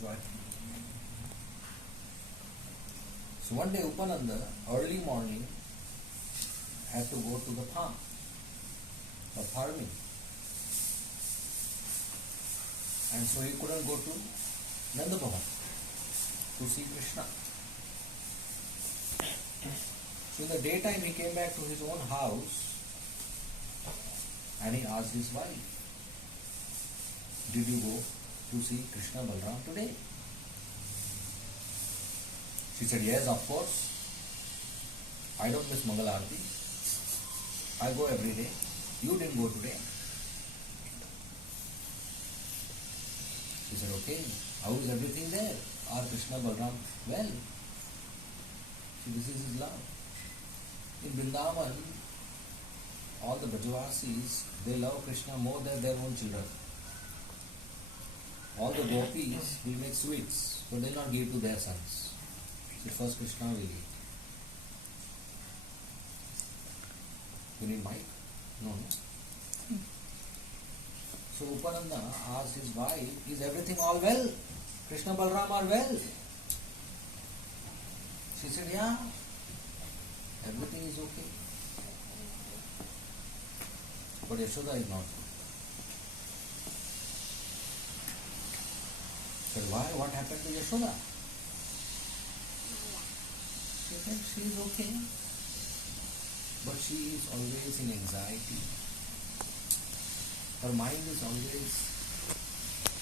Joy. So one day Upananda, early morning, had to go to the farm for farming. And so he couldn't go to Nanda Bhavan to see Krishna. So in the daytime he came back to his own house and he asked his wife, "Did you go to see Krishna Balram today?" She said, "Yes, of course. I don't miss Mangal Aarti. I go every day. You didn't go today." She said, "Okay, how is everything there? Are Krishna Balram well?" See, this is his love. In Vrindavan, all the Brajavasis, they love Krishna more than their own children. All the gopis will make sweets, but they will not give to their sons. So first Krishna will eat. You need mic? No. So Upananda asked his wife, "Is everything all well? Krishna Balram are well?" She said, "Yeah, everything is okay." But Yashoda is not good. Said, "Why? What happened to Yashoda?" She said, "She is okay, but she is always in anxiety. Her mind is always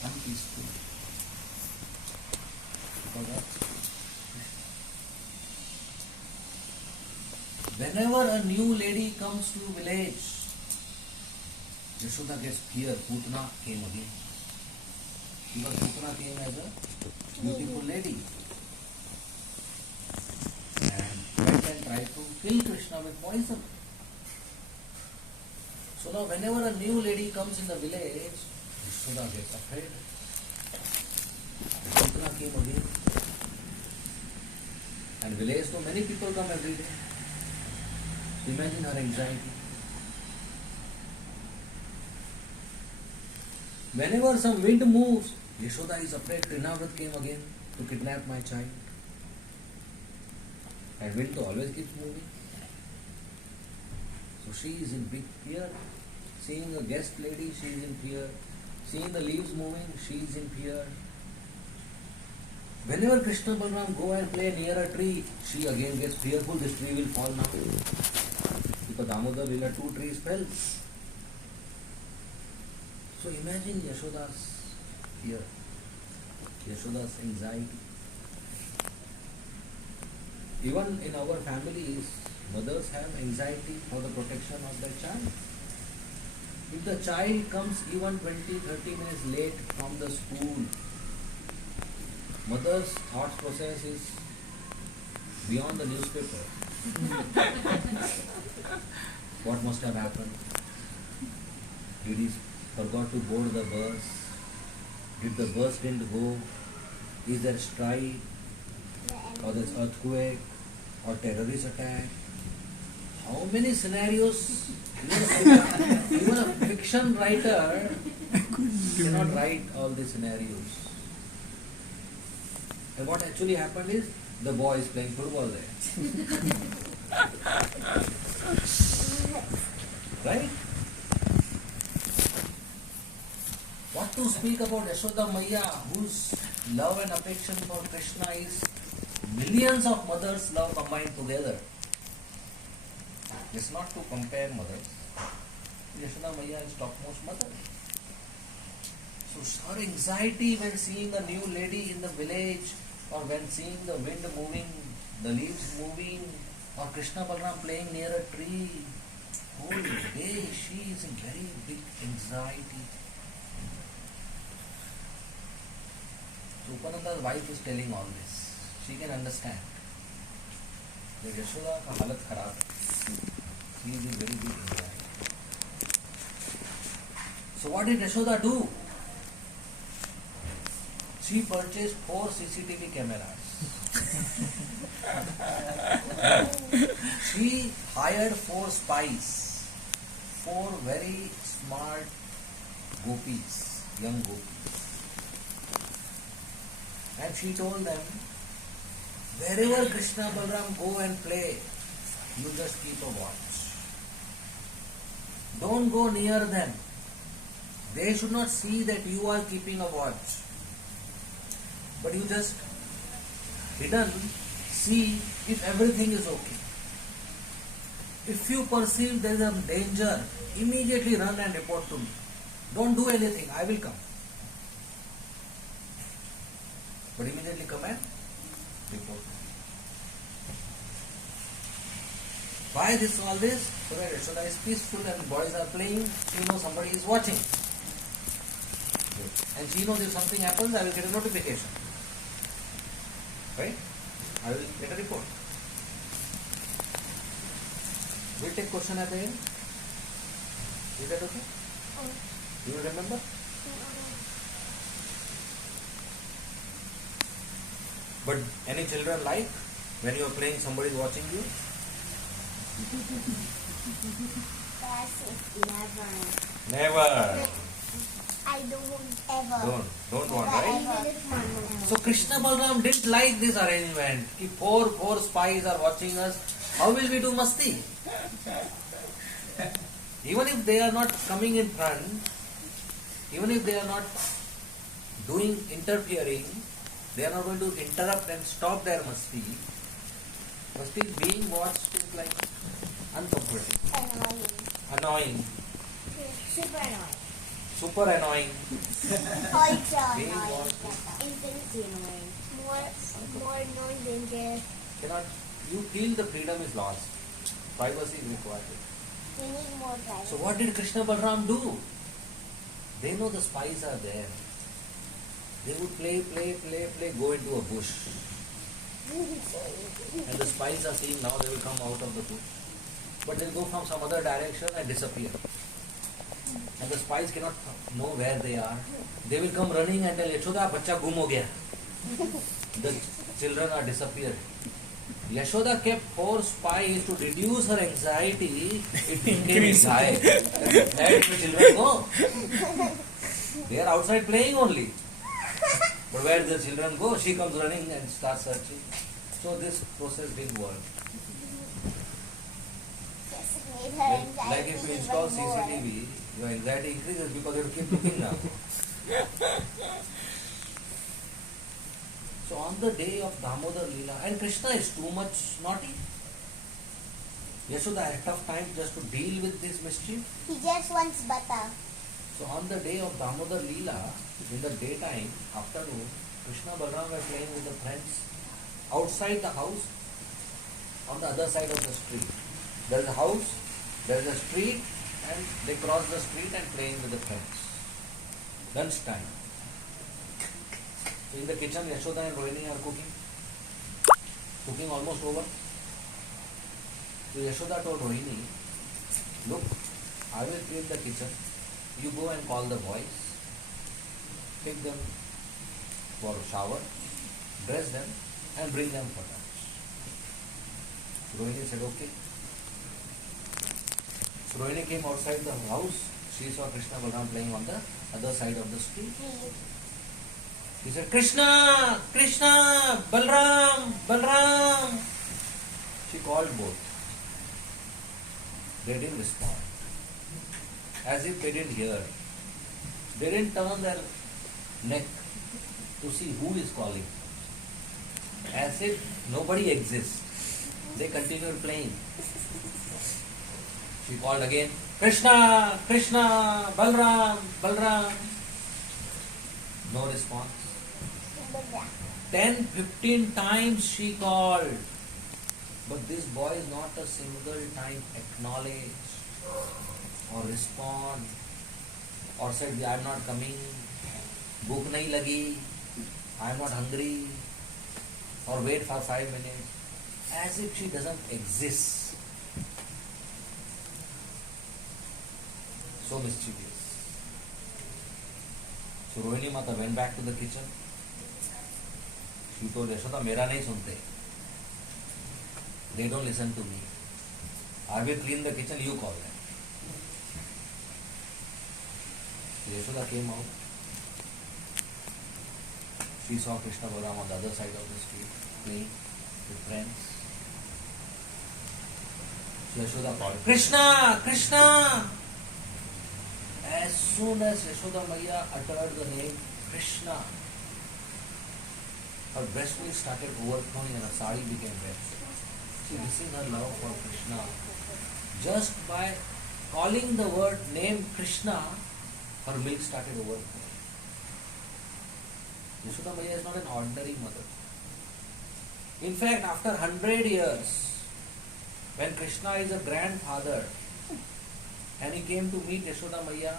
unpeaceful. Whenever a new lady comes to village, Yashoda gets fear. Putana came again. Because Putana came as a beautiful lady and went and tried to kill Krishna with poison. So now whenever a new lady comes in the village, Yashoda gets afraid. Putana came again. And village, so many people come every day. Imagine her anxiety. Whenever some wind moves, Yashoda is afraid. Trinavrat came again to kidnap my child. And wind always keeps moving. So she is in big fear. Seeing a guest lady, she is in fear. Seeing the leaves moving, she is in fear. Whenever Krishna Balram go and play near a tree, she again gets fearful. This tree will fall now. Because Damodar Lila, 2 trees fell. So imagine Yashoda's fear, Yashoda's anxiety. Even in our families, mothers have anxiety for the protection of their child. If the child comes even 20-30 minutes late from the school, mother's thought process is beyond the newspaper. What must have happened? Did he forgot to board the bus? Did the bus didn't go? Is there strike? Or there's earthquake? Or terrorist attack? How many scenarios? Even a fiction writer cannot write all the scenarios. And what actually happened is, the boy is playing football there. Right? What to speak about Yashoda Maiya, whose love and affection for Krishna is millions of mothers' love combined together. It's not to compare mothers. Yashoda Maiya is topmost mother. So her anxiety when seeing a new lady in the village, or when seeing the wind moving, the leaves moving, or Krishna Balram playing near a tree, whole day she is in very big anxiety. So Upananda's wife is telling all this. She can understand that Yashoda ka halat kharab hai. She is in very big anxiety. So what did Yashoda do? She purchased 4 CCTV cameras. She hired 4 spies, 4 very smart gopis, young gopis. And she told them, wherever Krishna Balram go and play, you just keep a watch. Don't go near them. They should not see that you are keeping a watch. But you just hidden see if everything is okay. If you perceive there is a danger, immediately run and report to me. Don't do anything, I will come. But immediately come and report. Why this all this? So that Yashoda is peaceful and boys are playing, she knows somebody is watching. And she knows if something happens, I will get a notification. Right? I will get a report. We'll take question at the end. Is that okay? Do you remember? But any children like when you are playing, somebody is watching you? Never. I don't ever. Don't want, right? So Krishna Balram didn't like this arrangement. If four spies are watching us, how will we do masti? Even if they are not coming in front, even if they are not doing interfering, they are not going to interrupt and stop their masti. Masti being watched is like uncomfortable, annoying, super annoying. Ultra Being annoying. watched. Intensely annoying. More annoying than just. Cannot you feel the freedom is lost? Privacy is required. We need more privacy. So what did Krishna Balram do? They know the spies are there. They would play, go into a bush. And the spies are seeing now they will come out of the bush. But they'll go from some other direction and disappear. And the spies cannot know where they are. They will come running and tell Yashoda, bacha gum ho gaya. The children are disappeared. Yashoda kept 4 spies to reduce her anxiety. It became anxiety. Where did the children go? They are outside playing only. But where did the children go? She comes running and starts searching. So this process didn't work. Like if you install CCTV, your anxiety increases because you have to keep looking now. So on the day of Damodar Leela, and Krishna is too much naughty. Yashoda had a tough time just to deal with this mischief. He just wants butter. So on the day of Damodar Leela, in the daytime, afternoon, Krishna Balram were playing with the friends outside the house, on the other side of the street. There is a house, there is a street, and they cross the street and playing with the friends. Lunchtime. So in the kitchen, Yashoda and Rohini are cooking. Cooking almost over. So Yashoda told Rohini, look, I will clean the kitchen. You go and call the boys. Take them for a shower, dress them, and bring them for lunch. Rohini said, okay. So Rohini came outside the house. She saw Krishna Balram playing on the other side of the street. He said, Krishna, Krishna, Balram, Balram. She called both. They didn't respond. As if they didn't hear. They didn't turn their neck to see who is calling. As if nobody exists. They continued playing. She called again, Krishna, Krishna, Balram, Balram. No response. 10-15 times she called. But this boy is not a single time acknowledged or respond or said, I am not coming, bhook nahi lagi, I am not hungry, or wait for 5 minutes, as if she doesn't exist. So mischievous. So Rohini Mata went back to the kitchen. She told Yashoda, Mera nahi sunte. They don't listen to me. I will clean the kitchen, you call them. Yashoda came out. She saw Krishna Balaram on the other side of the street playing with friends. So Yashoda called, Krishna! Krishna! As soon as Yashoda Maya uttered the name Krishna, her breast milk started overflowing and her sari became wet. See, this is her love for Krishna. Just by calling the word name Krishna, her milk started overflowing. Yashoda Maya is not an ordinary mother. In fact, after 100 years, when Krishna is a grandfather, and he came to meet Yashoda Maya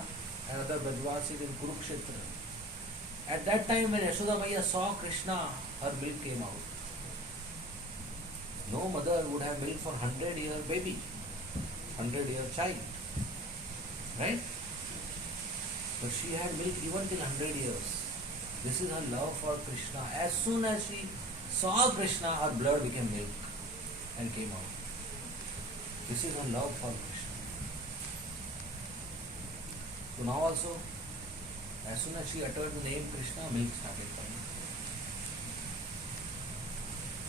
and other Brajvasis in Kurukshetra, at that time when Yashoda Maya saw Krishna, her milk came out. No mother would have milk for 100-year baby, 100-year child, right? But she had milk even till 100 years. This is her love for Krishna. As soon as she saw Krishna, her blood became milk and came out. This is her love for Krishna. So now also, as soon as she uttered the name Krishna, milk started coming.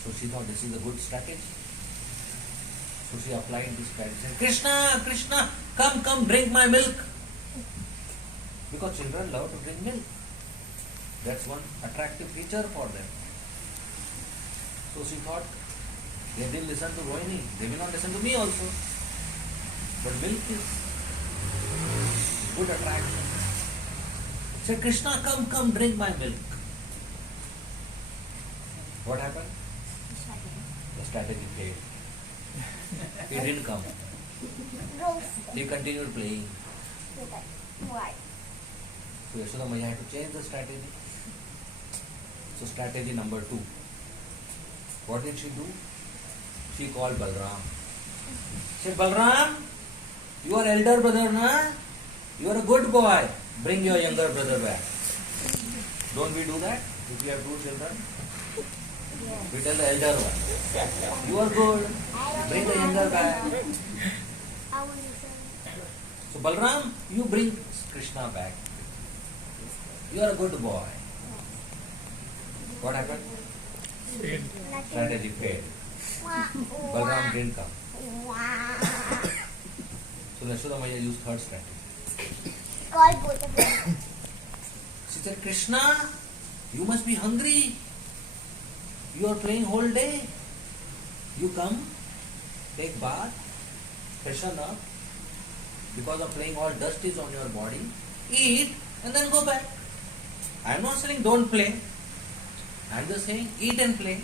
So she thought this is a good strategy. So she applied this strategy. Said, Krishna, Krishna, come, drink my milk. Because children love to drink milk. That's one attractive feature for them. So she thought, they didn't listen to Rohini, they will not listen to me also. But milk is good attraction. Said, Krishna, come, drink my milk. What happened? The strategy failed. He didn't come. He continued playing. Why? So Yashoda Maya had to change the strategy. So strategy number 2. What did she do? She called Balram. She said, Balram, you are elder brother, na? You are a good boy. Bring your younger brother back. Don't we do that if we have 2 children? Yes. We tell the elder one, you are good. Bring the younger back. I will listen. So Balram, you bring Krishna back. You are a good boy. What happened? Strategy failed. Balram didn't come. So Yashoda Maya used third strategy. Call both of them. She said, Krishna, you must be hungry. You are playing whole day. You come, take bath, freshen up. Because of playing, all dust is on your body. Eat and then go back. I am not saying don't play. I am just saying eat and play.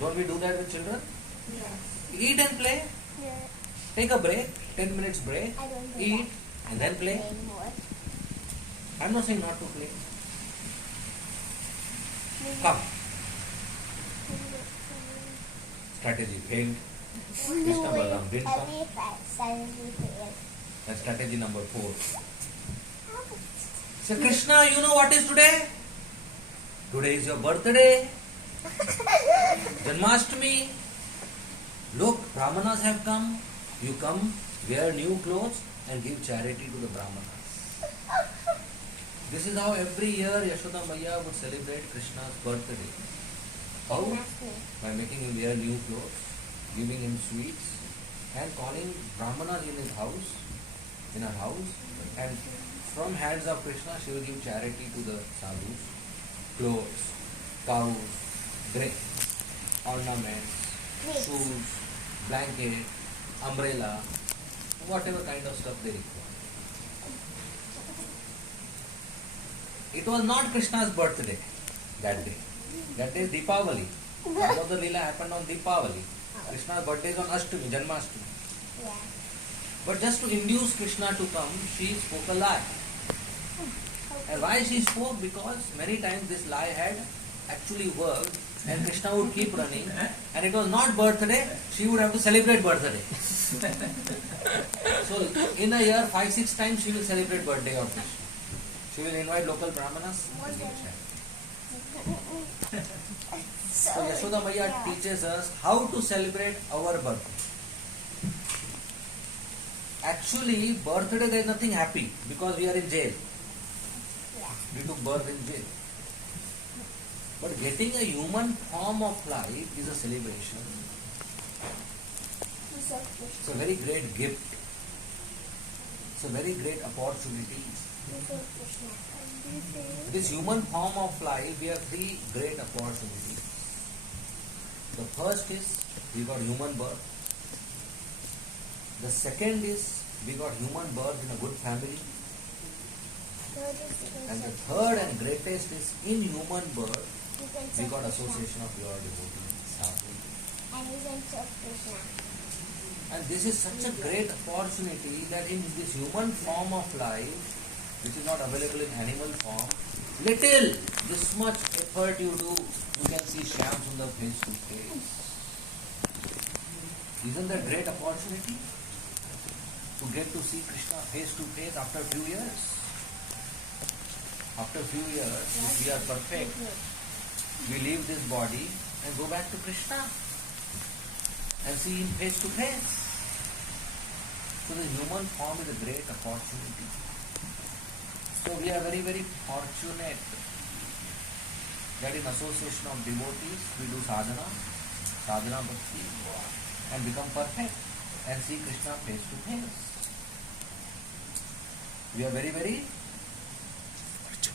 Don't we do that with children? Yes. Eat and play. Yes. Take a break, 10 minutes break. I don't do Eat and then play. more. I am not saying not to play. Come. Strategy failed. Krishna Balaram didn't come. That's strategy number 4. Say, Krishna, you know what is today? Today is your birthday. Janmashtami. Look, Brahmanas have come. You come, wear new clothes and give charity to the Brahmanas. This is how every year Yashoda Maya would celebrate Krishna's birthday. How? By making him wear new clothes, giving him sweets, and calling Brahmanas in his house, in her house, and from hands of Krishna she will give charity to the sadhus, clothes, cows, drink, ornaments, shoes, blanket, umbrella, whatever kind of stuff they require. It was not Krishna's birthday that day. That day is Deepavali. All of the Leela happened on Deepavali. Krishna's birthday is on Ashtami, Janmashtami. Yeah. But just to induce Krishna to come, she spoke a lie. And why she spoke? Because many times this lie had actually worked and Krishna would keep running and it was not birthday, she would have to celebrate birthday. So in a year, 5-6 times she will celebrate birthday of Krishna. She will invite local Brahmanas and give charity. So Yashoda Maya teaches us how to celebrate our birthday. Actually, birthday there is nothing happy because we are in jail. Yeah. We took birth in jail. But getting a human form of life is a celebration. It's a very great gift. It's a very great opportunity. This human form of life, we have three great opportunities. The first is we got human birth. The second is we got human birth in a good family. And the third and greatest is in human birth, we got association of your devotees. And we can serve Krishna. And this is such a great opportunity that in this human form of life, which is not available in animal form, little, this much effort you do, you can see Shyam Sundar face to face. Isn't that great opportunity? To get to see Krishna face to face after a few years. After a few years, if we are perfect, we leave this body and go back to Krishna and see him face to face. So the human form is a great opportunity. So we are very, very fortunate that in association of devotees we do sadhana bhakti, and become perfect and see Krishna face to face. We are very, very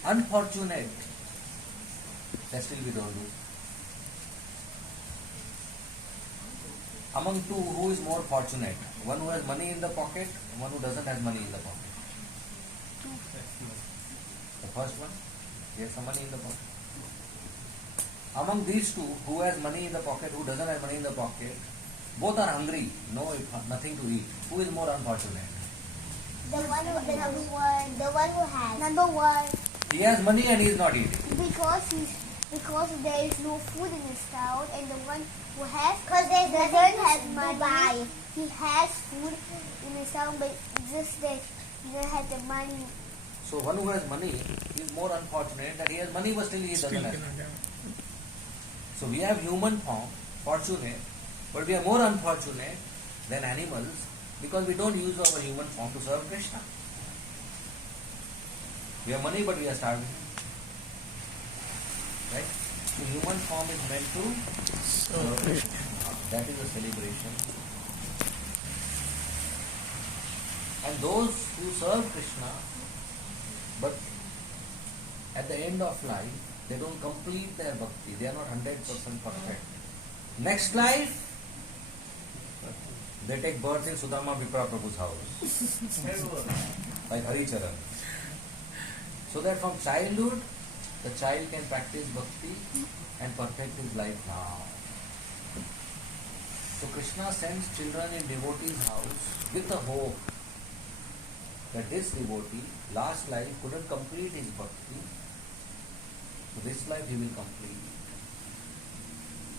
unfortunate that still we don't do. Among two, who is more fortunate? One who has money in the pocket, one who doesn't have money in the pocket. The first one, he has some money in the pocket. Among these two, who has money in the pocket, who doesn't have money in the pocket, both are hungry, nothing to eat. Who is more unfortunate? The one who has. Number one. He has money and he is not eating. Because there is no food in his town, and the one who has doesn't have money. He has food in his town, but just that he doesn't have the money. So one who has money is more unfortunate that he has money but still he doesn't have. So we have human form, fortunate, but we are more unfortunate than animals because we don't use our human form to serve Krishna. We have money but we are starving. Right? The human form is meant to serve Krishna. That is a celebration. And those who serve Krishna, but at the end of life, they don't complete their bhakti. They are not 100% perfect. Next life, they take birth in Sudama Vipra Prabhu's house. Like Hari Charan. So that from childhood, the child can practice bhakti and perfect his life now. So Krishna sends children in devotee's house with a hope that this devotee, last life, couldn't complete his bhakti. So this life he will complete.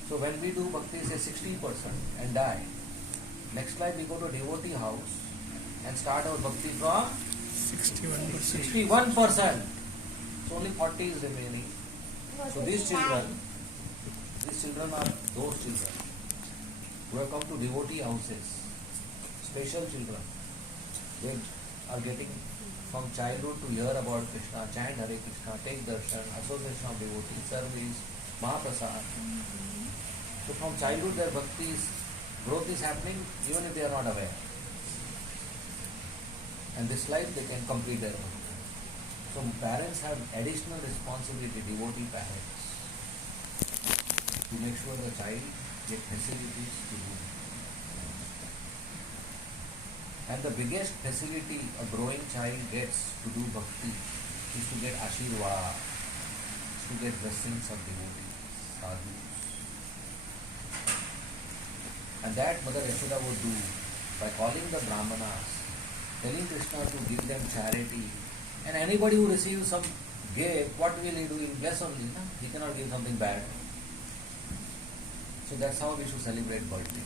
So when we do bhakti, say 60% and die, next life we go to devotee house and start our bhakti from 61%. So only 40 is remaining. So these children are those children who have come to devotee houses, special children. They are getting from childhood to hear about Krishna, chant Hare Krishna, take darshan, association of devotees, service, Mahaprasad. So from childhood their bhakti's growth is happening even if they are not aware. And this life they can complete their bhakti. So parents have additional responsibility, devotee parents, to make sure the child gets facilities to do. And the biggest facility a growing child gets to do bhakti is to get ashirvad, is to get blessings of devotees, sadhus. And that Mother Yashoda would do by calling the brahmanas, telling Krishna to give them charity. And anybody who receives some gift, what will he do? He will bless only. No? He cannot give something bad. So that's how we should celebrate birthday.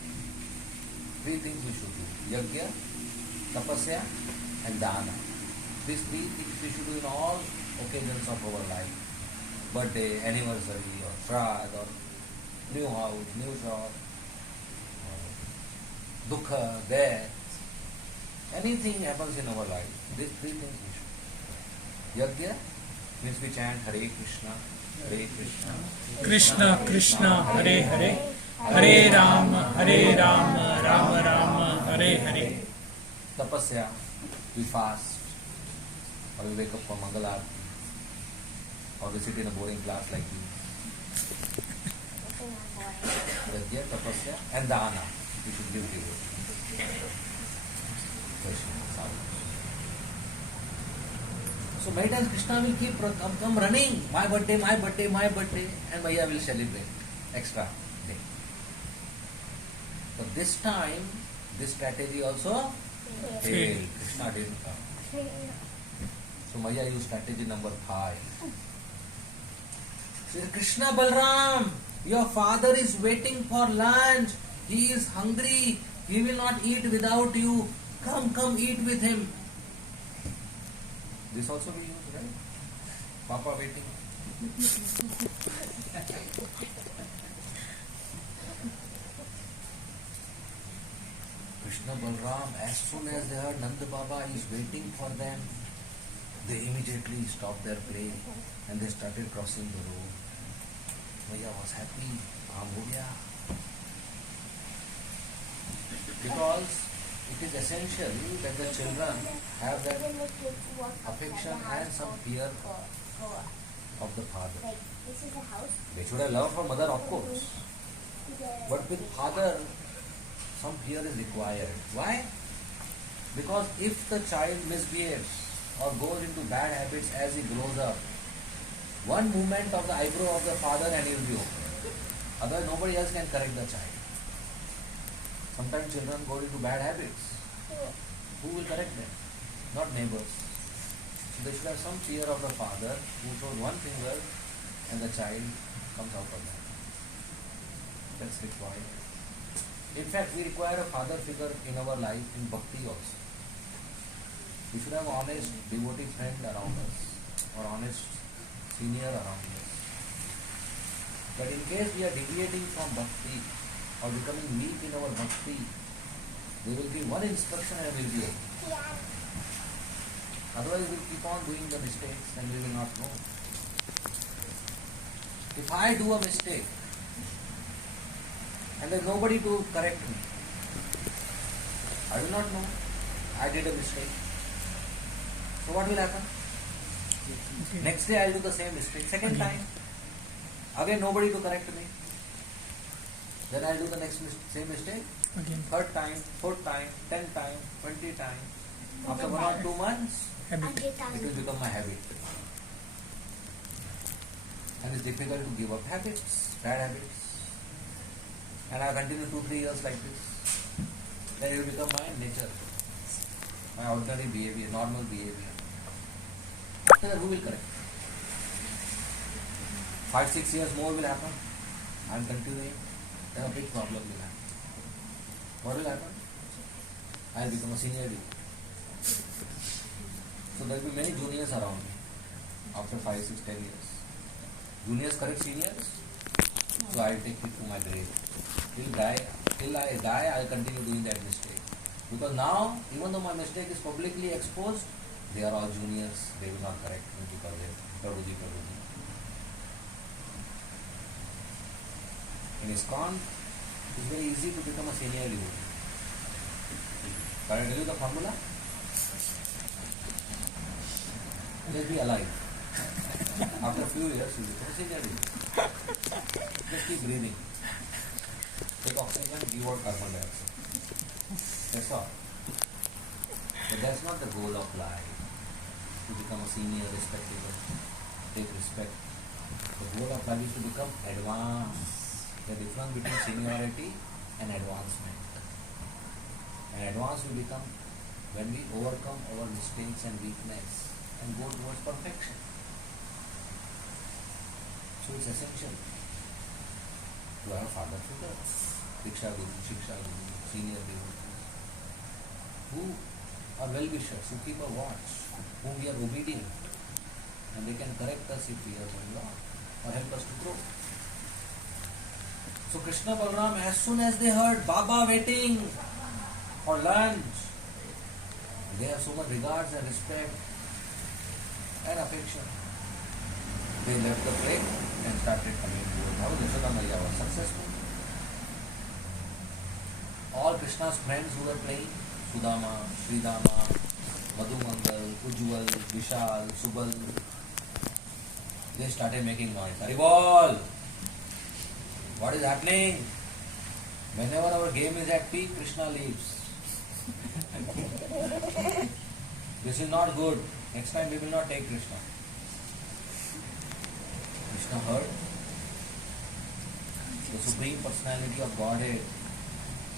3 things we should do. Yajna, tapasya and dana. These 3 things we should do in all occasions of our life. Birthday, anniversary, or shraddh, or new house, new shop, dukha, death. Anything happens in our life. These 3 things we should. Yajna means we chant Hare Krishna, Hare Krishna. Krishna Krishna Hare Hare, Hare Rama, Rama Rama, Hare Hare. Tapasya, we fast, or we wake up for Mangal Aarti, or we sit in a boring class like this. Yajna, tapasya, and dana. We should give devotee. So many times Krishna will keep come running. My birthday, and Maya will celebrate extra day. But this time, this strategy also failed. Krishna didn't come. So Maya used strategy number 5. She said, Krishna Balram, your father is waiting for lunch. He is hungry. He will not eat without you. Come, eat with him. This also we use, right? Papa waiting. Krishna Balram, as soon as they heard Nanda Baba is waiting for them, they immediately stopped their play and they started crossing the road. Maya was happy. Kaam ho gaya. Because it is essential that the children have that affection and some fear of the father. They should have love for mother, of course. But with father, some fear is required. Why? Because if the child misbehaves or goes into bad habits as he grows up, one movement of the eyebrow of the father and he will be over. Otherwise, nobody else can correct the child. Sometimes children go into bad habits. Who will correct them? Not neighbors. So they should have some fear of the father who shows one finger and the child comes out of that. That's required. In fact, we require a father figure in our life in bhakti also. We should have honest devotee friend around us or honest senior around us. But in case we are deviating from bhakti or becoming weak in our bhakti, they will give one instruction and we will be okay. Otherwise we will keep on doing the mistakes and we will not know. If I do a mistake and there is nobody to correct me, I will not know I did a mistake. So what will happen? Next day I will do the same mistake. Second time, again nobody to correct me. Then I will do the next same mistake. Third time, fourth time, 10 times, 20 times. After 1 or 2 months, it will become my habit. And it's difficult to give up habits, bad habits. And I continue 2-3 years like this. Then it will become my nature, my ordinary behavior, normal behavior. After that, who will correct? 5-6 years more will happen. I am continuing. Then a big problem will happen. What will happen? I will become a senior devotee. So there will be many juniors around me after 5, 6, 10 years. Juniors correct seniors, so I will take it to my grave. Till I die, I will continue doing that mistake. Because now, even though my mistake is publicly exposed, they are all juniors, they will not correct me because they are Prabhuji. In ISKCON, it is very easy to become a senior devotee. Can I tell you the formula? Just be alive. After a few years, you become a senior devotee. Just keep breathing. Take oxygen, give out carbon dioxide. That's all. But that's not the goal of life. To become a senior, respectable, take respect. The goal of life is to become advanced. The difference between seniority and advancement. And advance will become when we overcome our mistakes and weakness and go towards perfection. So it's essential to have father figures, Diksha Guru, Shiksha Guru, senior devotees, who are well-wishers, who keep a watch, whom we are obedient, and they can correct us if we are going wrong or help us to grow. So Krishna Balram, as soon as they heard Baba waiting for lunch, they have so much regards and respect and affection. They left the play and started coming towards. How Yashoda Maya was successful. All Krishna's friends who were playing, Sudama, Sridama, Madhumangal, Ujjwal, Vishal, Subal, they started making noise. Haribol! What is happening? Whenever our game is at peak, Krishna leaves. This is not good. Next time we will not take Krishna. Krishna heard. The Supreme Personality of Godhead.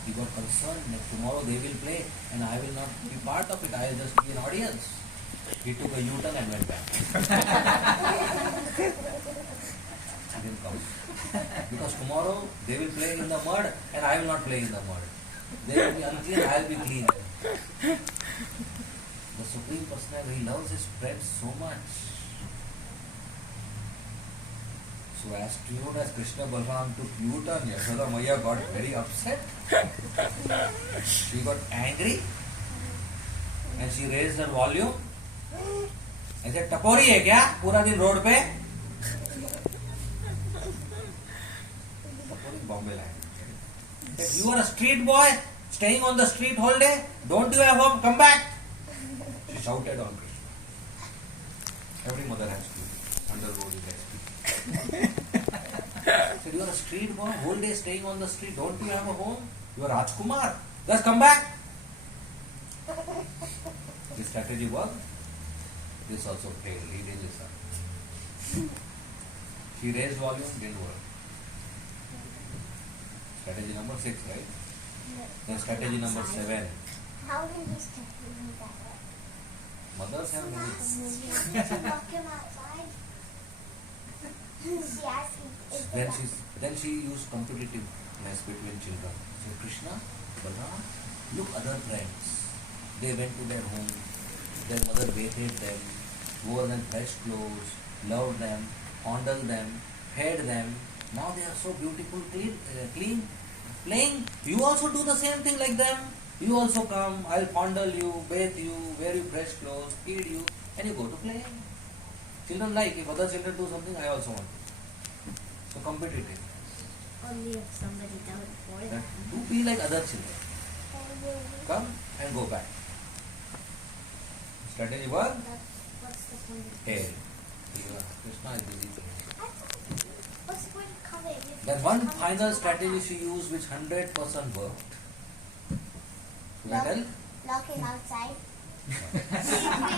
He got concerned that tomorrow they will play and I will not be part of it. I will just be an audience. He took a U-turn and went back. He didn't come. Because tomorrow they will play in the mud and I will not play in the mud. They will be unclean, I will be clean. The Supreme Personality, he loves his friends so much. So as soon as Krishna Balram took U-turn, Yashoda Maya got very upset. She got angry and she raised her volume and said, "टपोरी है क्या पूरा दिन road पे?" टपोरी Bombay line. "You are a street boy staying on the street whole day. Don't you have home? Come back!" She shouted on Krishna. Every mother has to under road is SP. Said, "You are a street boy, whole day staying on the street. Don't you have a home? You are Rajkumar. Just come back." This strategy worked. This also failed. He did this. She raised volume, didn't work. Strategy number 6, right? Then strategy number 7. How did you start doing that? Mothers have many. Lock him outside. She asked me, Then she used competitiveness between children. So Krishna, Balram, look other friends. They went to their home. Their mother bathed them, wore them fresh clothes, loved them, fondled them, fed them. Now they are so beautiful, clean, playing. You also do the same thing like them. You also come, I'll fondle you, bathe you, wear you fresh clothes, feed you, and you go to play. Children like, if other children do something, I also want to. So competitive. only if somebody does it for them. Do be like other children. Come and go back. Strategy work? What's the point of Tail. Krishna is busy. What's the point of covering? Then one final strategy she used which 100% worked. Should I tell? Lock him outside. We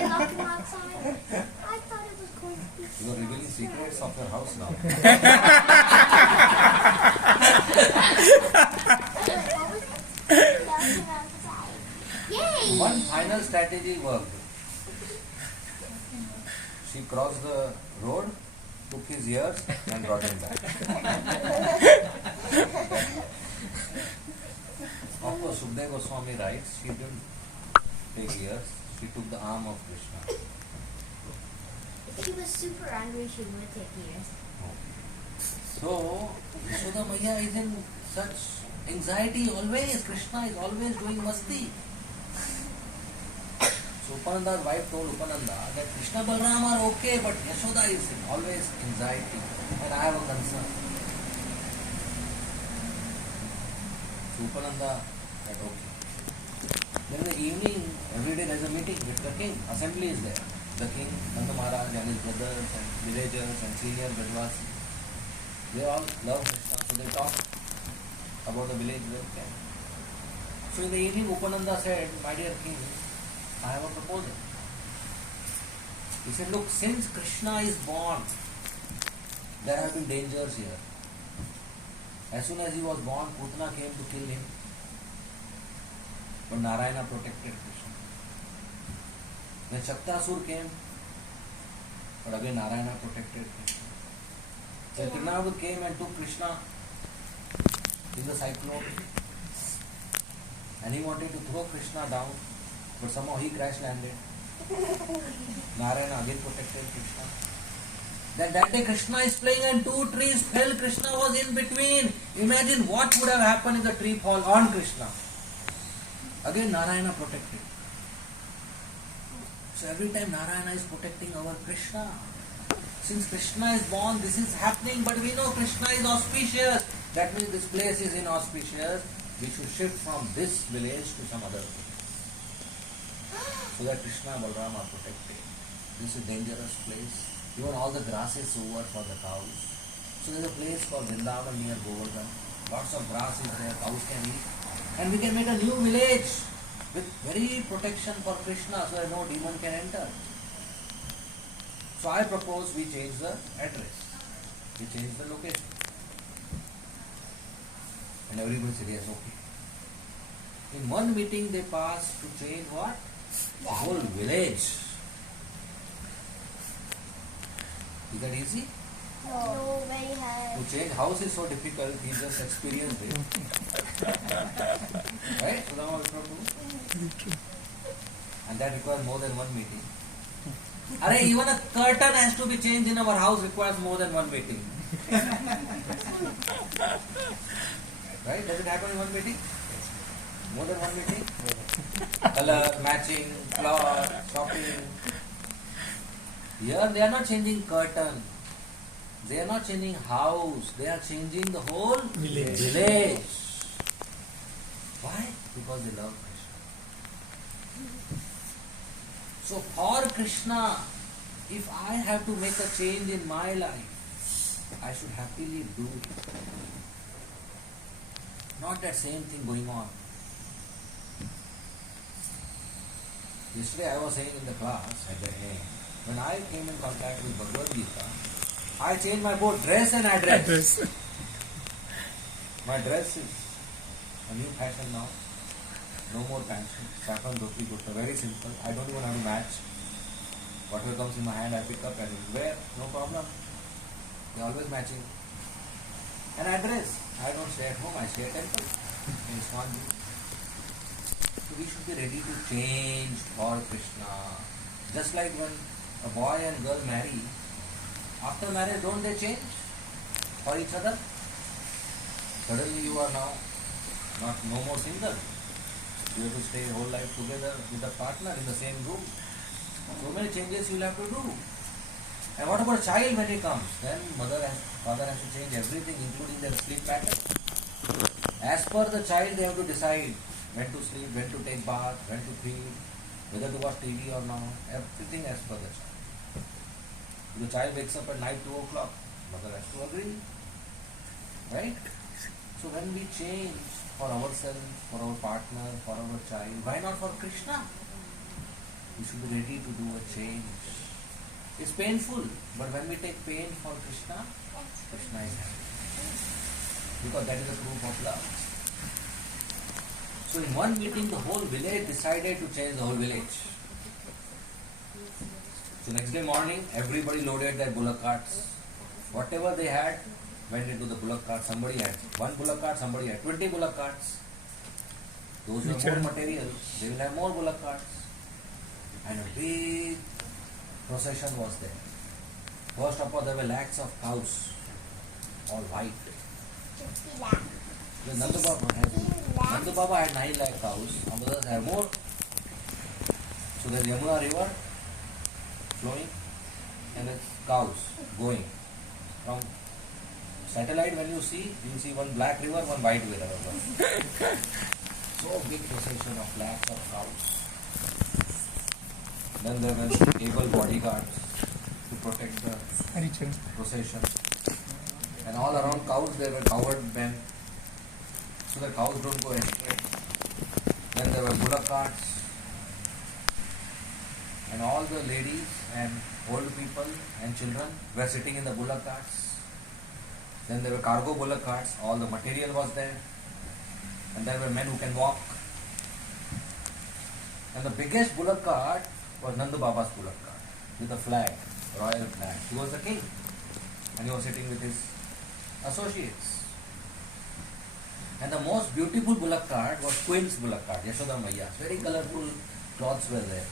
lock him outside. I thought it was going to be. You are revealing secrets of your house now. What was it? Lock him outside. Yay! One final strategy worked. She crossed the road, took his ears and brought him back. Of course, Sukdev Goswami writes, she didn't take ears, she took the arm of Krishna. If she was super angry, she would take years. So, Yashoda Maya is in such anxiety always. Krishna is always doing masti. So Upananda's wife told Upananda that Krishna Balram are okay, but Yashoda is in always anxiety and I have a concern. So Upananda said okay. Then in the evening, every day there is a meeting with the king. Assembly is there. The king, Nanda Maharaj and his brothers and villagers and senior Brajvasi. They all love Krishna, so they talk about the village where they can. So in the evening, Upananda said, "My dear king, I have a proposal." He said, "Look, since Krishna is born, there have been dangers here. As soon as he was born, Putana came to kill him. But Narayana protected Krishna. Then Shaktasur came, but again Narayana protected Krishna. Then Trinavud came and took Krishna in the cyclone. And he wanted to throw Krishna down, but somehow he crash landed. Narayana again protected Krishna. Then that day Krishna is playing and two trees fell. Krishna was in between. Imagine what would have happened if the tree fall on Krishna. Again Narayana protected. So every time Narayana is protecting our Krishna. Since Krishna is born, this is happening, but we know Krishna is auspicious. That means this place is inauspicious. We should shift from this village to some other place. So that Krishna and Balram are protected. This is a dangerous place. Even all the grass is over for the cows. So there is a place called Vrindavan near Govardhan. Lots of grass is there, cows can eat. And we can make a new village with very protection for Krishna so that no demon can enter. So I propose we change the address. We change the location. And everybody said yes, okay. In one meeting they passed to change what? The whole village. Is that easy? No, very hard. To change house is so difficult, he just experienced it. Right? Sudama Vipra? And that requires more than one meeting. Arey, even a curtain has to be changed in our house requires more than one meeting. Right? Does it happen in one meeting? More than one meeting? Color, matching, cloth, shopping. Here they are not changing curtain. They are not changing house. They are changing the whole village. Why? Because they love Krishna. So for Krishna, if I have to make a change in my life, I should happily do it. Not that same thing going on. Yesterday I was saying in the class at the end, when I came in contact with Bhagavad Gita, I changed my both dress and address. My dress is a new fashion now. No more fancy. Saffron dhoti kurta. Very simple. I don't even have to match. Whatever comes in my hand I pick up and wear. No problem. They are always matching. And address. I don't stay at home. I stay at temple. In Swanji. So we should be ready to change for Krishna. Just like when a boy and girl marry, after marriage don't they change for each other? Suddenly you are now no more single. You have to stay whole life together with a partner in the same room. So many changes you will have to do. And what about a child when he comes? Then father has to change everything, including their sleep pattern. As per the child, they have to decide when to sleep, when to take bath, when to feed, whether to watch TV or not. Everything as per the child. If the child wakes up at night 2 o'clock, mother has to agree. Right? So when we change for ourselves, for our partner, for our child, why not for Krishna? We should be ready to do a change. It's painful, but when we take pain for Krishna, Krishna is happy. Because that is a proof of love. So in one meeting, the whole village decided to change the whole village. So next day morning, everybody loaded their bullock carts. Whatever they had, went into the bullock cart. Somebody had one bullock cart, somebody had 20 bullock carts. Those who have more material, they will have more bullock carts. And a big procession was there. First of all, there were lakhs of cows, all white. 50 lakh. The Nanda Baba had 9 lakh cows, some others have more. So there's Yamuna river flowing and the cows going. From satellite when you see one black river, one white river. So big procession of lakhs of cows. Then there were able bodyguards to protect the procession. And all around cows there were covered men, so the cows don't go astray. Then there were bullock carts, and all the ladies and old people and children were sitting in the bullock carts. Then there were cargo bullock carts, all the material was there, and there were men who can walk. And the biggest bullock cart was Nanda Baba's bullock cart with a flag, royal flag. He was the king, and he was sitting with his associates. And the most beautiful bullock cart was Queen's bullock cart, Yashoda Maiya. Very colorful cloths were there.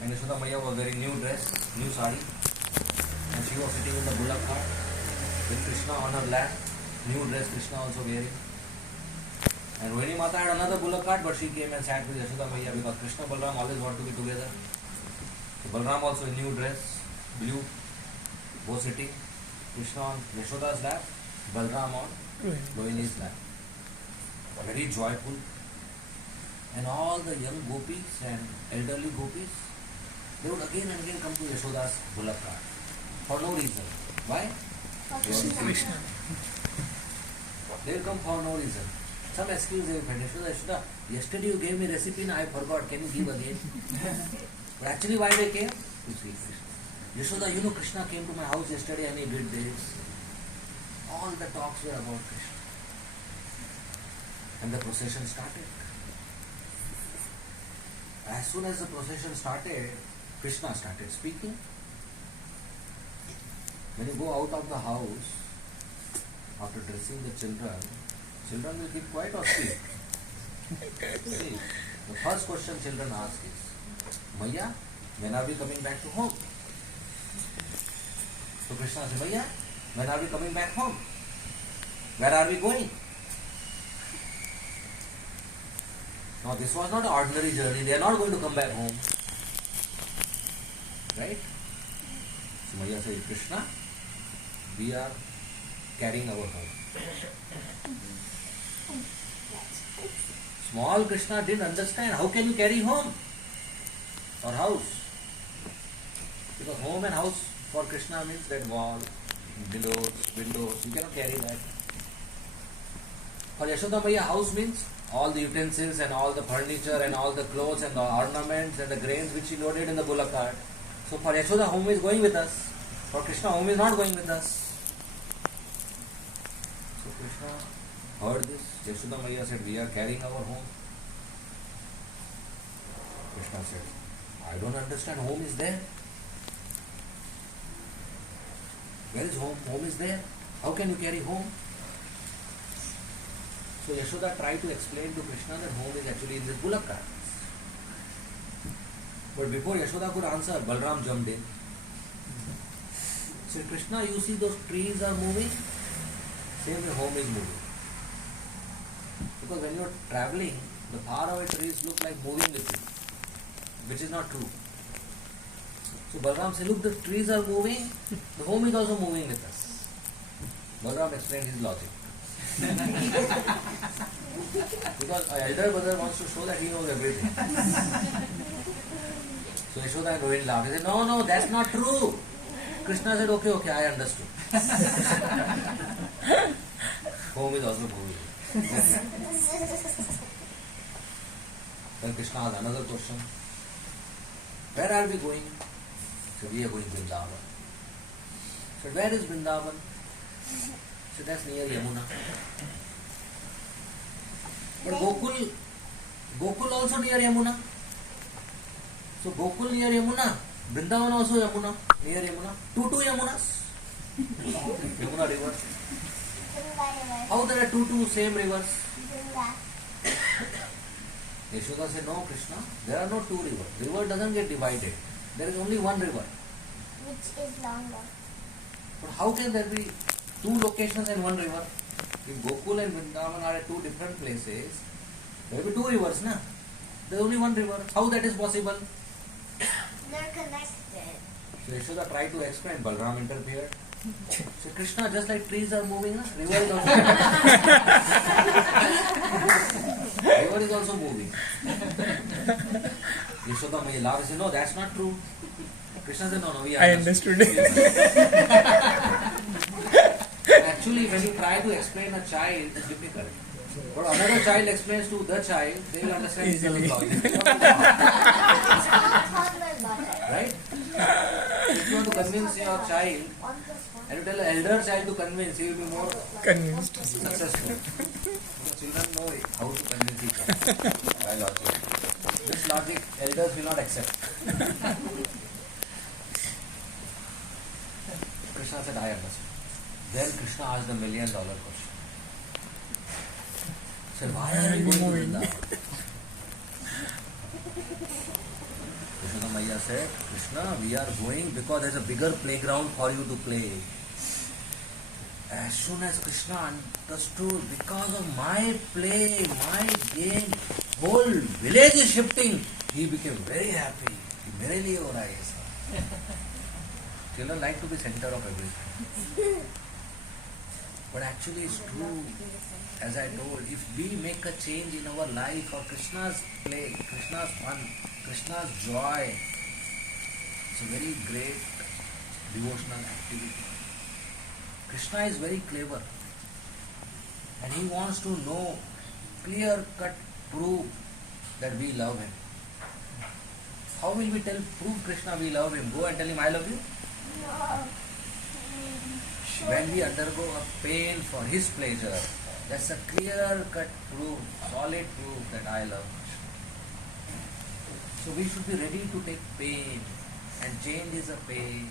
And Yashoda Maiya was wearing new dress, new sari. And she was sitting in the bullock cart with Krishna on her lap. New dress Krishna also wearing. And Rohini Mata had another bullock cart, but she came and sat with Yashoda Maiya because Krishna Balram always want to be together. So Balram also in new dress, blue both sitting, Krishna on Yashoda's lap, Balram on Rohini's lap. Very joyful. And all the young gopis and elderly gopis, they would again and again come to Yashoda's bullock cart for no reason. Why? Krishna. They will come for no reason. Some excuse they will find. Yashoda, yesterday you gave me recipe and I forgot. Can you give again? But actually why they came? To see Krishna. Yashoda, you know Krishna came to my house yesterday and he did this. All the talks were about Krishna. And the procession started. As soon as the procession started, Krishna started speaking. When you go out of the house, after dressing the children will keep quiet or speak. See, the first question children ask is, Maya, when are we coming back to home? So Krishna says, Maya, when are we coming back home? Where are we going? Now this was not an ordinary journey. They are not going to come back home. Right? So Maya says, Krishna, we are carrying our home. Small Krishna didn't understand. How can you carry home or house? Because home and house for Krishna means that wall, windows. You cannot carry that. For Yashoda Maya, house means all the utensils and all the furniture and all the clothes and the ornaments and the grains which she loaded in the bullock cart. So for Yashoda, home is going with us. For Krishna, home is not going with us. So Krishna heard this. Yashoda Maya said, we are carrying our home. Krishna said, I don't understand. Home is there. Where is home? Home is there. How can you carry home? So Yashoda tried to explain to Krishna that home is actually in this bullock cart. But before Yashoda could answer, Balram jumped in. Said, Krishna, you see those trees are moving? Same way home is moving. Because when you are traveling, the far away trees look like moving with you, which is not true. So Balram said, look, the trees are moving, the home is also moving with us. Balram explained his logic. Because an elder brother wants to show that he knows everything. So Yashoda and Rohini laughed. He said, no, that's not true. Krishna said, okay, I understood. Home is also moving. Then Krishna asked another question. Where are we going? So we are going to Vrindavan. So where is Vrindavan? So that's near Yamuna. But Gokul also near Yamuna. So Gokul near Yamuna, Vrindavan also Yamuna, near Yamuna. Two Yamunas. Yamuna river. How there are two same rivers? Yashoda said, no Krishna, there are no two rivers. River doesn't get divided. There is only one river. Which is longer. But how can there be two locations and one river? If Gokul and Vrindavan are at two different places, there will be two rivers, na? There is only one river. How that is possible? They're connected. So Yashoda tried to explain. Balram interfered. So Krishna, just like trees are moving, na? River is also moving. River is also moving. Yashoda Maya laughed and said, no, that's not true. Krishna said, no, we I understood it. Actually, when you try to explain a child, it's difficult. But another child explains to the child, they will understand easily. Logic. Right? If you want to convince your child, and you tell an elder child to convince, he will be more Convinced. successful. Because children know how to convince each other by logic. This logic, elders will not accept. Krishna said, I understand. Then Krishna asked the $1 million question. He said, why are we going to Vrindavan? Krishna Maya said, Krishna, we are going because there is a bigger playground for you to play. As soon as Krishna understood, because of my play, my game, whole village is shifting, he became very happy. मेरे लिए हो रहा है ये सब. Children like to be center of everything. But actually it's true, as I told, if we make a change in our life for Krishna's play, Krishna's fun, Krishna's joy, it's a very great devotional activity. Krishna is very clever and he wants to know clear-cut proof that we love him. How will we prove Krishna we love him? Go and tell him I love you? No. When we undergo a pain for his pleasure, that's a clear-cut proof, solid proof that I love Krishna. So we should be ready to take pain, and change is a pain.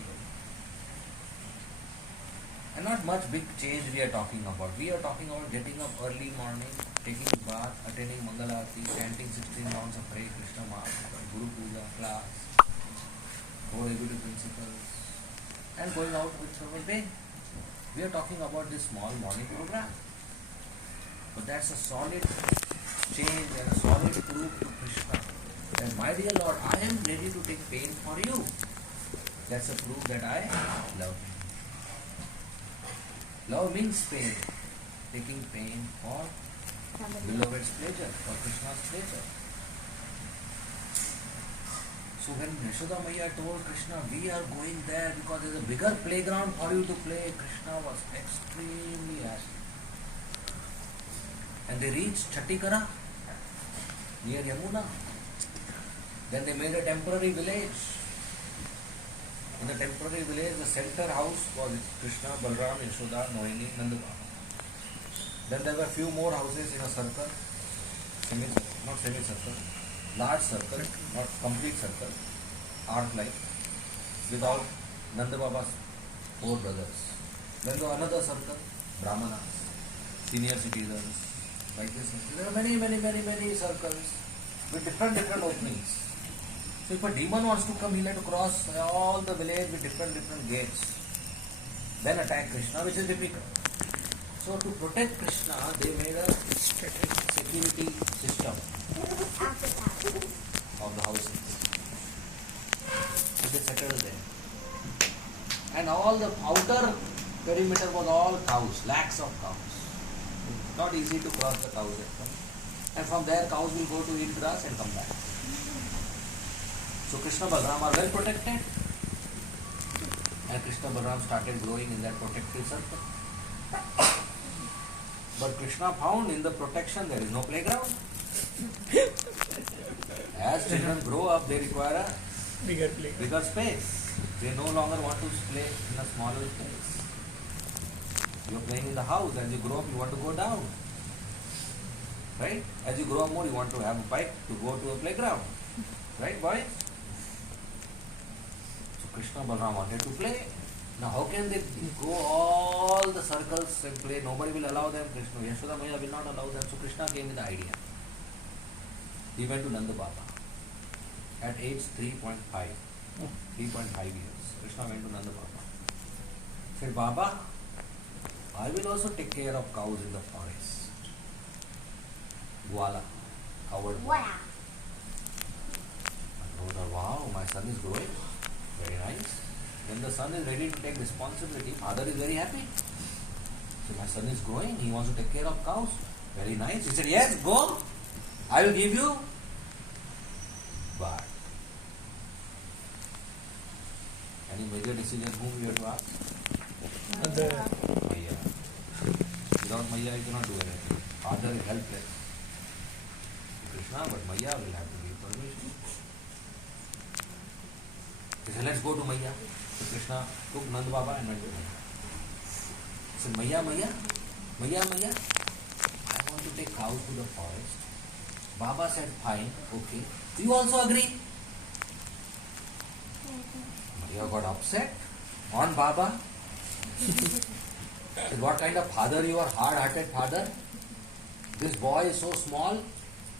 And not much big change we are talking about. We are talking about getting up early morning, taking bath, attending Mangalarti, chanting 16 rounds of Hare Krishna Maha, Guru Puja, class, 4 executive principles, and going out with our day. We are talking about this small morning program. But that's a solid change and a solid proof to Krishna that, my dear Lord, I am ready to take pain for you. That's a proof that I love him. Love means pain. Taking pain for beloved's pleasure, for Krishna's pleasure. So when Yashoda Maiya told Krishna, we are going there because there is a bigger playground for you to play, Krishna was extremely happy. And they reached Chattikara, near Yamuna. Then they made a temporary village. In the temporary village, the center house was Krishna, Balram, Yashoda, Mohini, Nandababa. Then there were few more houses in a circle, not semi-circle, large circle, not complete circle, arc-like, with all Nandababa's 4 brothers. Then there was another circle, Brahmanas, senior citizens, like this. There are many circles with different openings. So if a demon wants to come, he'll have to cross all the village with different gates. Then attack Krishna, which is difficult. So to protect Krishna, they made a security system of the houses. So they settled there. And all the outer perimeter was all cows, lakhs of cows. Not easy to cross the cows. And from there cows will go to eat grass and come back. So Krishna Balram are well protected. And Krishna Balram started growing in that protected circle. But Krishna found in the protection there is no playground. As children grow up, they require a bigger space. They no longer want to play in a smaller space. You are playing in the house. As you grow up, you want to go down. Right? As you grow up more, you want to have a bike to go to a playground. Right, boys? So Krishna Balram wanted to play. Now how can they go all the circles and play? Nobody will allow them. Krishna, Yashoda Maya will not allow them. So Krishna came with the idea. He went to Nanda Baba at age 3.5 years. Krishna went to Nanda Baba. Said, Baba, I will also take care of cows in the forest. Gwala, covered. Wow. Wow, my son is growing. Very nice. When the son is ready to take responsibility, father is very happy. So my son is growing, he wants to take care of cows. Very nice. He said, yes, go. I will give you. But any major decision whom you have to ask? Maya. Without Maya, you cannot do anything. Father is helpless. Krishna, but Maya will have to give permission. He said, let's go to Maya. So Krishna took Nanda Baba and went to Maya. He said, Maya, I want to take cows to the forest. Baba said, fine, okay. Do you also agree? Maya got upset on Baba. Said, what kind of father you are, hard-hearted father? This boy is so small,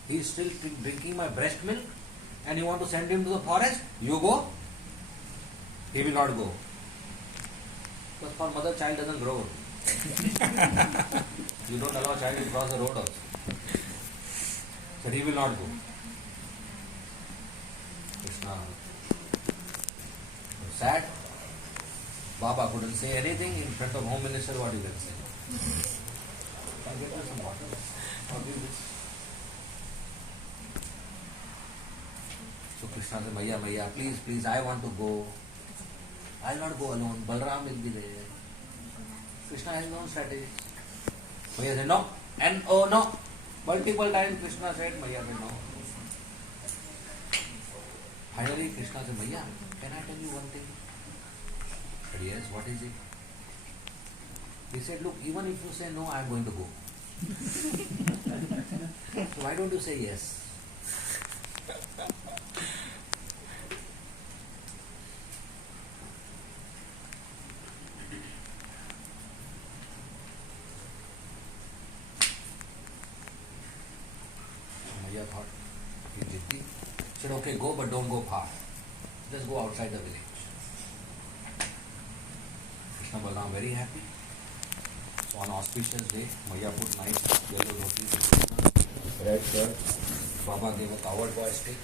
he is still drinking my breast milk, and you want to send him to the forest? You go. He will not go. Because for mother, child doesn't grow. You don't allow child to cross the road also. So he will not go. Krishna was sad. Baba couldn't say anything in front of Home Minister, what you can say? Can I get you some water? Or do this? So Krishna said, Maya, Maya, please, please, I want to go. I will not go alone. Balram will be there. Krishna has no strategy. Maya said, no. And oh no. Multiple times Krishna said, Maya said, no. Finally Krishna said, Maya, can I tell you one thing? He said, yes, what is it? He said, look, even if you say no, I am going to go. So why don't you say yes? Maya thought, he did. Said, okay, go, but don't go far. Just go outside the village. Krishna Balram very happy. So on auspicious day, Maya put nice yellow dhotis, red shirt. Baba gave a coward boy stick,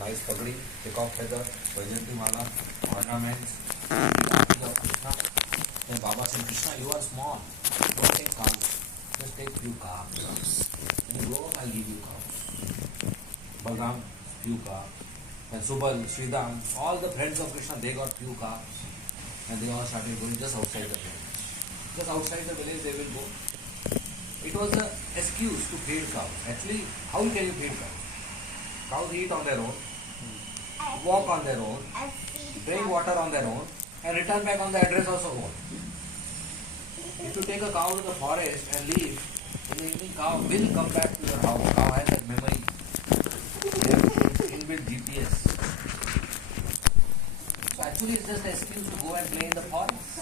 nice pagdi, peacock feather, Vajanti mala, ornaments. Of Krishna. Then Baba said, Krishna, you are small. Don't take cows. Just take few calves. When you grow up, I'll give you cows. Balram, few calves. And Subal, Sridham, all the friends of Krishna, they got few calves. And they all started going just outside the village. Just outside the village they will go. It was an excuse to feed cows. Actually, how can you feed cows? Cows eat on their own, walk on their own, drink water on their own, and return back on the address also own. If you take a cow to the forest and leave, in the evening cow will come back to your house. Cow has that memory. They have inbuilt GPS. So actually it's just an excuse to go and play in the forest.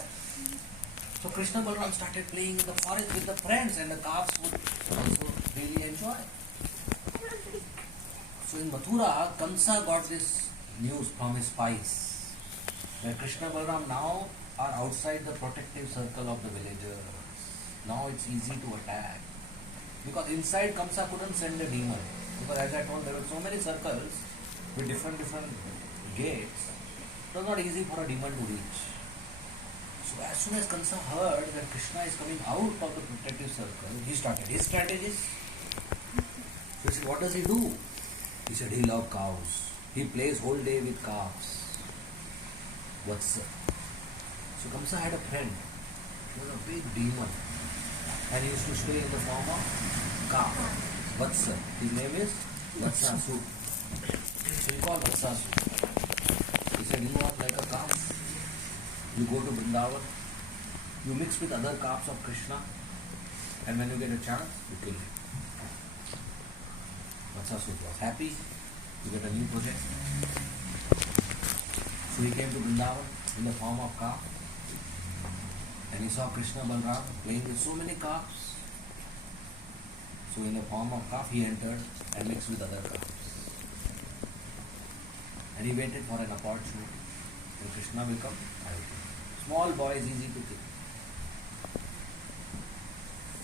So Krishna Balram started playing in the forest with the friends and the calves would also really enjoy. So in Mathura, Kamsa got this news from his spies that Krishna Balram now are outside the protective circle of the villagers. Now it's easy to attack. Because inside Kamsa couldn't send a demon. Because as I told, there were so many circles with different gates. It was not easy for a demon to reach. So as soon as Kamsa heard that Krishna is coming out of the protective circle, he started his strategies. So he said, what does he do? He said, he loves cows. He plays whole day with calves. Vatsa. So Kamsa had a friend. He was a big demon. And he used to stay in the form of calf. Vatsa. His name is Vatsasu. So he called Vatsasu. He said, you are like a calf. You go to Vrindavan, you mix with other calves of Krishna, and when you get a chance, you kill him. Vatsasura was happy to get a new project. So he came to Vrindavan in the form of calf, and he saw Krishna Balram playing with so many calves. So in the form of calf he entered and mixed with other calves. And he waited for an opportunity. When Krishna will come, I will come. Small boy is easy to kill.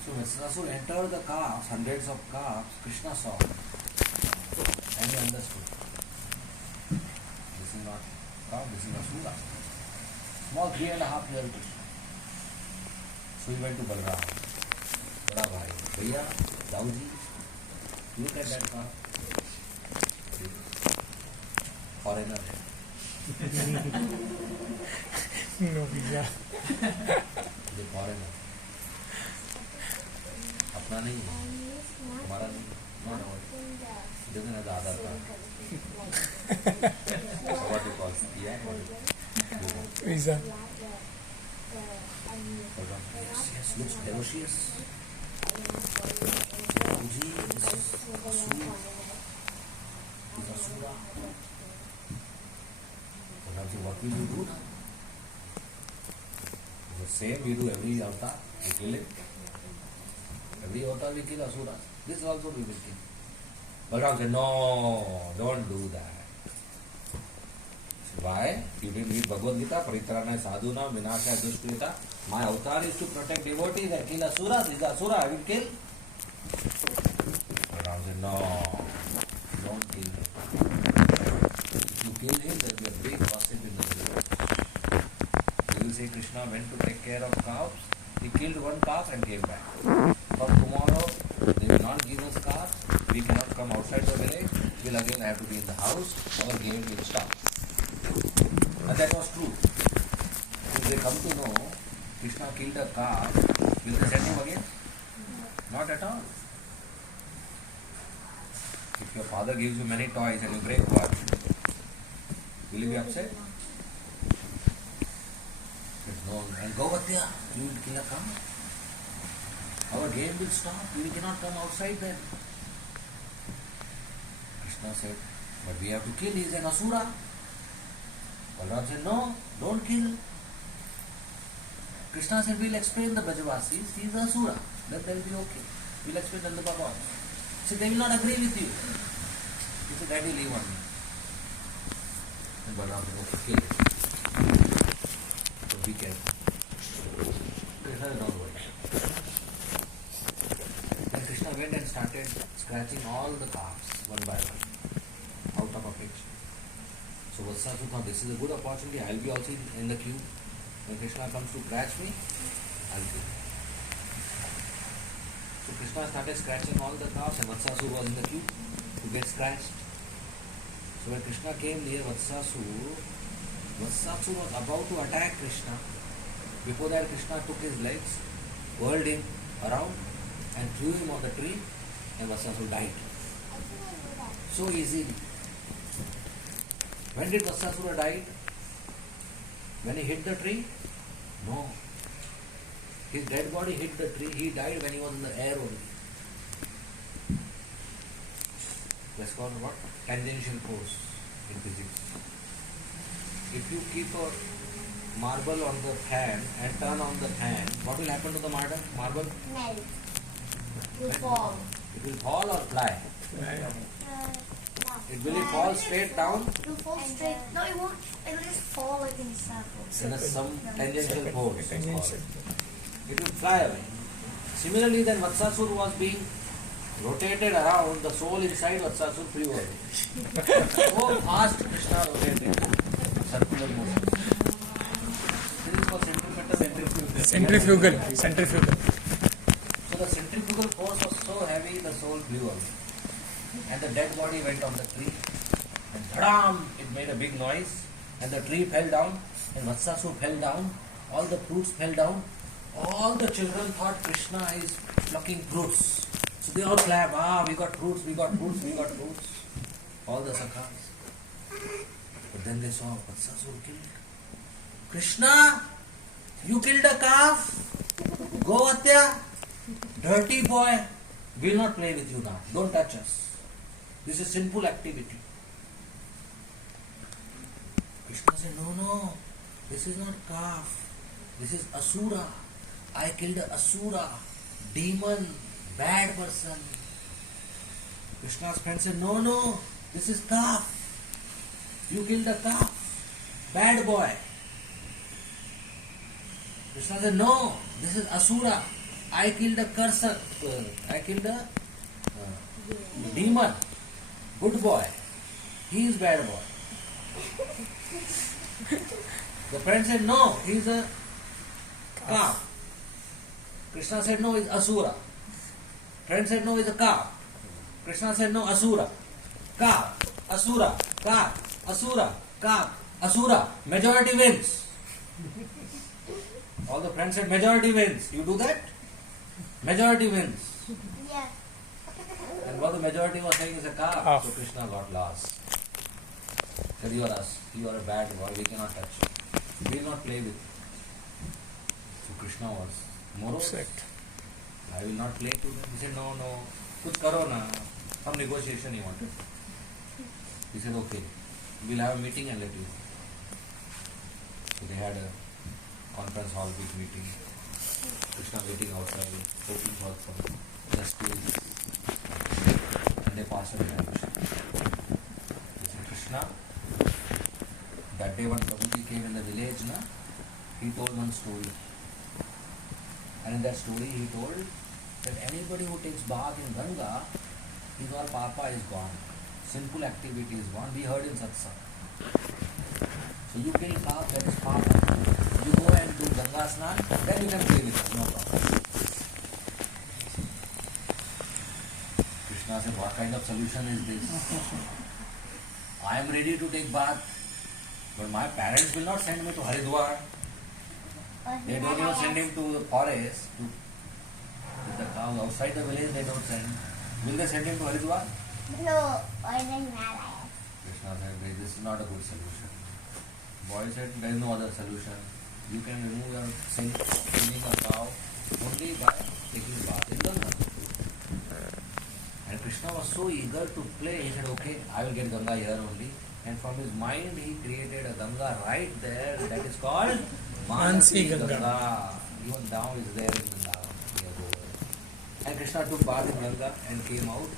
So when Vatsasur entered the calves, hundreds of calves, Krishna saw and he understood. This is not calf, this is Asura. Small 3.5-year-old Krishna. So he went to Balram. Bada bhai, Bhaiya, Dauji, look at that calf. Foreigner hai. No visa. ये foreign है, अपना नहीं है, हमारा नहीं, not our, doesn't have the Aadhaar card. What you call it? Visa. Yes, looks ferocious. Ji, this is Asura. This is Asura. What will you do now? The same we do every avatar, we kill it. Every avatar we kill Asuras. This also we will kill. Balram said, no, don't do that. Said, why? You didn't read Bhagavad Gita, Paritrana Sadhuna, Vinasha Duskrita. My avatar is to protect devotees. I kill Asuras. Is the Asura I will kill? Balram said, no, don't kill him. If you kill him, there will be a great gossip in the village. They will say Krishna went to take care of calves. He killed one calf and came back. From tomorrow, they will not give us calves. We cannot come outside the village. We'll again have to be in the house. Our game will stop. And that was true. If they come to know Krishna killed a calf, will they send him again? Not at all. If your father gives you many toys and you break one, will you be upset? No, and Govatya, you will kill a cow. Our game will stop. We cannot come outside then. Krishna said, but we have to kill. He is an asura. Balram said, no, don't kill. Krishna said, we'll explain the Brajavasis. He is an asura. Then they will be okay. We'll explain Nanda Baba. So they will not agree with you. He said, Daddy, leave on me. And Balram said, okay, kill it. So be careful. Krishna is not worried. Then Krishna went and started scratching all the calves one by one out of affection. So Vatsasu thought, this is a good opportunity. I will be also in the queue. When Krishna comes to catch me, I will kill him. So Krishna started scratching all the calves and Vatsasu was in the queue to get scratched. So when Krishna came near Vatsasu was about to attack Krishna. Before that, Krishna took his legs, whirled him around and threw him on the tree and Vatsasu died. So easily. When did Vatsasura die? When he hit the tree? No. His dead body hit the tree. He died when he was in the air only. That's called what? Tangential force in physics. If you keep a marble on the fan and turn on the fan, what will happen to the marble? Melt. It will fall. It will fall or fly? Will it fall straight down? It will fall straight. No, it won't. It will just fall like in a circle. In some tangential force. It will fly away. Similarly, then Vatsasur was being rotated around, the soul inside Vatsasur flew away. So fast Krishna rotated. Circular motion. This is called centrifugal. Centrifugal. So the centrifugal force was so heavy, the soul flew away. And the dead body went on the tree. And dhadam, it made a big noise. And the tree fell down. And Vatsasur fell down. All the fruits fell down. All the children thought Krishna is plucking fruits. So they all clap. Ah, we got fruits, we got fruits, we got fruits. All the sakhas. But then they saw Vatsasur killed. Krishna, you killed a calf. Govatya, dirty boy. We'll not play with you now. Don't touch us. This is sinful activity. Krishna said, no. This is not calf. This is asura. I killed an asura. Demon. Bad person. Krishna's friend said, no. This is calf. You killed a calf. Bad boy. Krishna said, no. This is asura. I killed a cursor. I killed a demon. Good boy. He is bad boy. The friend said, no, he is a calf. Krishna said, no, he is asura. Friend said, no, he is a calf. Krishna said, no, asura. Calf, asura, calf, asura, calf, asura. Majority wins. All the friends said, majority wins. You do that? Majority wins. Yeah. And what the majority was saying is a calf. So Krishna got lost. Said, you are a bad boy, we cannot touch you. We will not play with you. So Krishna was morose. I will not play to them. He said, no, kuch karo na. Some negotiation he wanted. He said, okay, we'll have a meeting and let you know. So they had a conference hall, big meeting. Krishna waiting outside, hoping for some justice. And they passed a resolution. He said, Krishna, that day when Prabhuji came in the village, he told one story. And in that story he told that anybody who takes bath in Ganga, his all papa is gone. Sinful activity is gone. We heard in satsang. So you kill calf, that is papa. You go and do Ganga Snan, then you can play with us, no problem. Krishna said, what kind of solution is this? I am ready to take bath, but my parents will not send me to Haridwar. They don't even send him to the forest, to the cows outside the village, they don't send. Will they send him to Haridwar? No, or in Himalaya. Krishna said, this is not a good solution. Boy said, there is no other solution. You can remove your sin, killing a cow, only by taking bath in Ganga. And Krishna was so eager to play, he said, okay, I will get Ganga here only. And from his mind, he created a Ganga right there, that is called Mansi Ganga. Even now is there in Vrindavan. And Krishna took bath in Ganga and came out.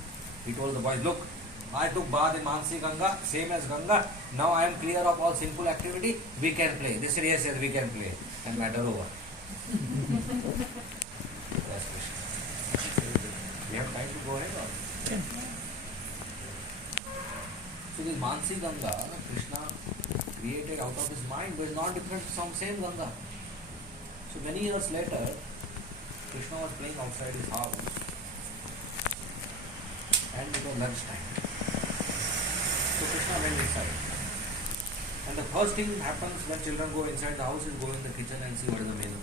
He told the boys, look, I took bath in Mansi Ganga, same as Ganga. Now I am clear of all sinful activity. We can play. They said, yes, we can play. And matter over. That's Krishna. We have time to go ahead or? Okay. So this Mansi Ganga, Krishna created out of his mind, but is not different from same Ganga. So many years later, Krishna was playing outside his house. And it was lunchtime. So Krishna went inside. And the first thing happens when children go inside the house is go in the kitchen and see what is the menu.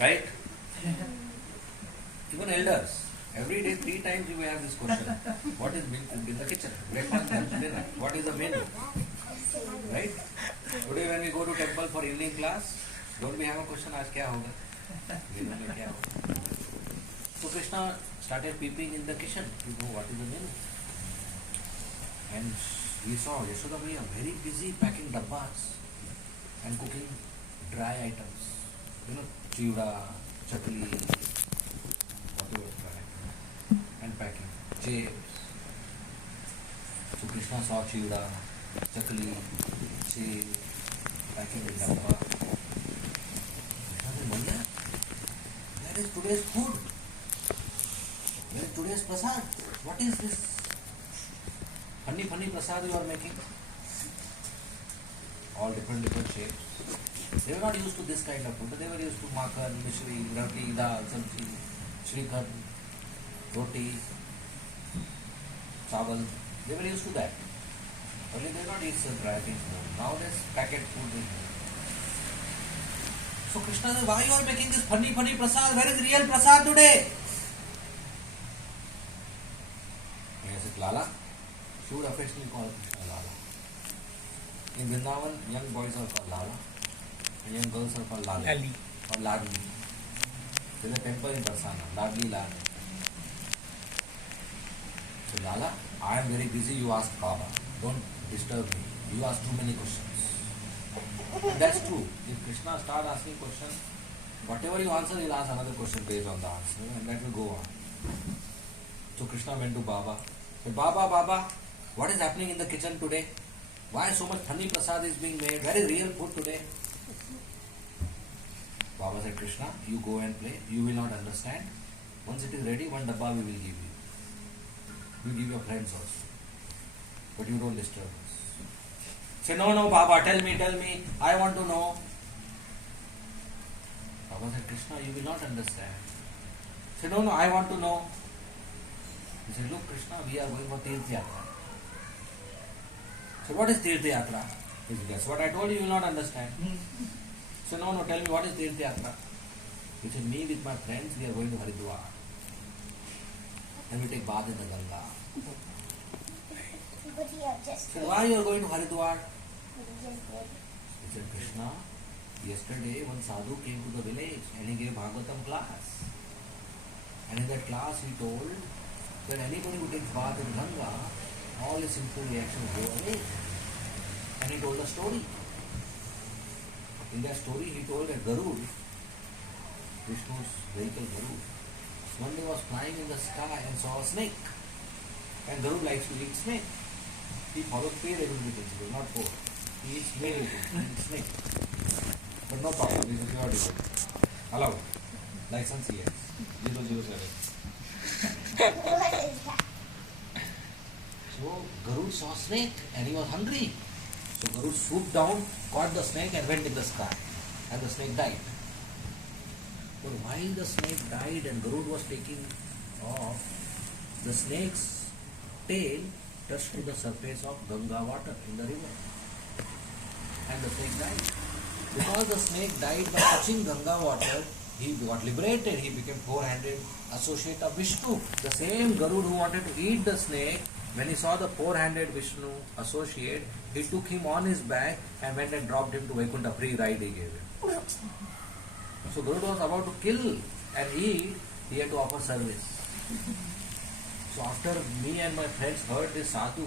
Right? Even elders. Every day, 3 times you may have this question. What is being cooked in the kitchen? Breakfast, lunch, dinner. What is the menu? Right? Today when we go to temple for evening class, don't we have a question, ask kya hoga? Dinner mein kya hoga? So Krishna started peeping in the kitchen to know what is the menu. And we saw Yashoda Maiya very busy packing dabbas and cooking dry items. You know, chiuda, chakli, whatever dry. And packing. Chips. So Krishna saw chiuda, chakli, chips, packing in dabba. Krishna said, Maiya, that is today's food. Where is today's prasad? What is this? Funny prasad you are making. All different shapes. They were not used to this kind of food. They were used to makhan, mishri, roti, dal, sabji, shrikhand, roti, chawal. They were used to that. Only they not eat some dry things more. Nowadays packet food is more. So Krishna said, why you are making this funny prasad? Where is real prasad today? He said, Lala. She would affectionately call Krishna Lala. In Vrindavan, young boys are called Lala and young girls are called Lali. Lali. Or Ladli. There is a temple in Barsana, Ladli Lali. So Lala, I am very busy, you ask Baba. Don't disturb me. You ask too many questions. And that's true. If Krishna starts asking questions, whatever you answer, he'll ask another question based on the answer. And that will go on. So Krishna went to Baba. Said, Baba, what is happening in the kitchen today? Why so much funny prasad is being made? Where is real food today? Baba said, Krishna, you go and play. You will not understand. Once it is ready, one dabba we will give you. You give your friends also. But you don't disturb us. Say, no, Baba, tell me. I want to know. Baba said, Krishna, you will not understand. Say, no, I want to know. He said, look, Krishna, we are going for Tirth Yatra. So what is Tirth Yatra? He said, that's what I told you, you will not understand. So no, tell me, what is Tirth Yatra? He said, me with my friends, we are going to Haridwar. And we take bath in the Ganga. But he had just So why you are going to Haridwar? But he just did. He said, Krishna, yesterday one sadhu came to the village and he gave Bhagavatam class. And in that class he told that anybody who takes bath in Ganga, all his sinful reactions go away. And he told a story. In that story he told that Garud, Vishnu's vehicle Garud, one day was flying in the sky and saw a snake. And Garud likes to eat snake. He follows 3 regulatory principles, not 4. He eats many things, he eats snake. But no problem, this is your decision. Allowed. License yes. 007. What is that? So Garud saw snake and he was hungry. So Guru swooped down, caught the snake and went in the sky. And the snake died. But while the snake died and Guru was taking off, the snake's tail touched to the surface of Ganga water in the river. And the snake died. Because the snake died by touching Ganga water, he got liberated. He became four-handed associate of Vishnu. The same Garud who wanted to eat the snake, when he saw the four-handed Vishnu associate, he took him on his back and went and dropped him to Vaikuntha. Free ride he gave him. So Garud was about to kill and eat, he had to offer service. So after me and my friends heard this sadhu,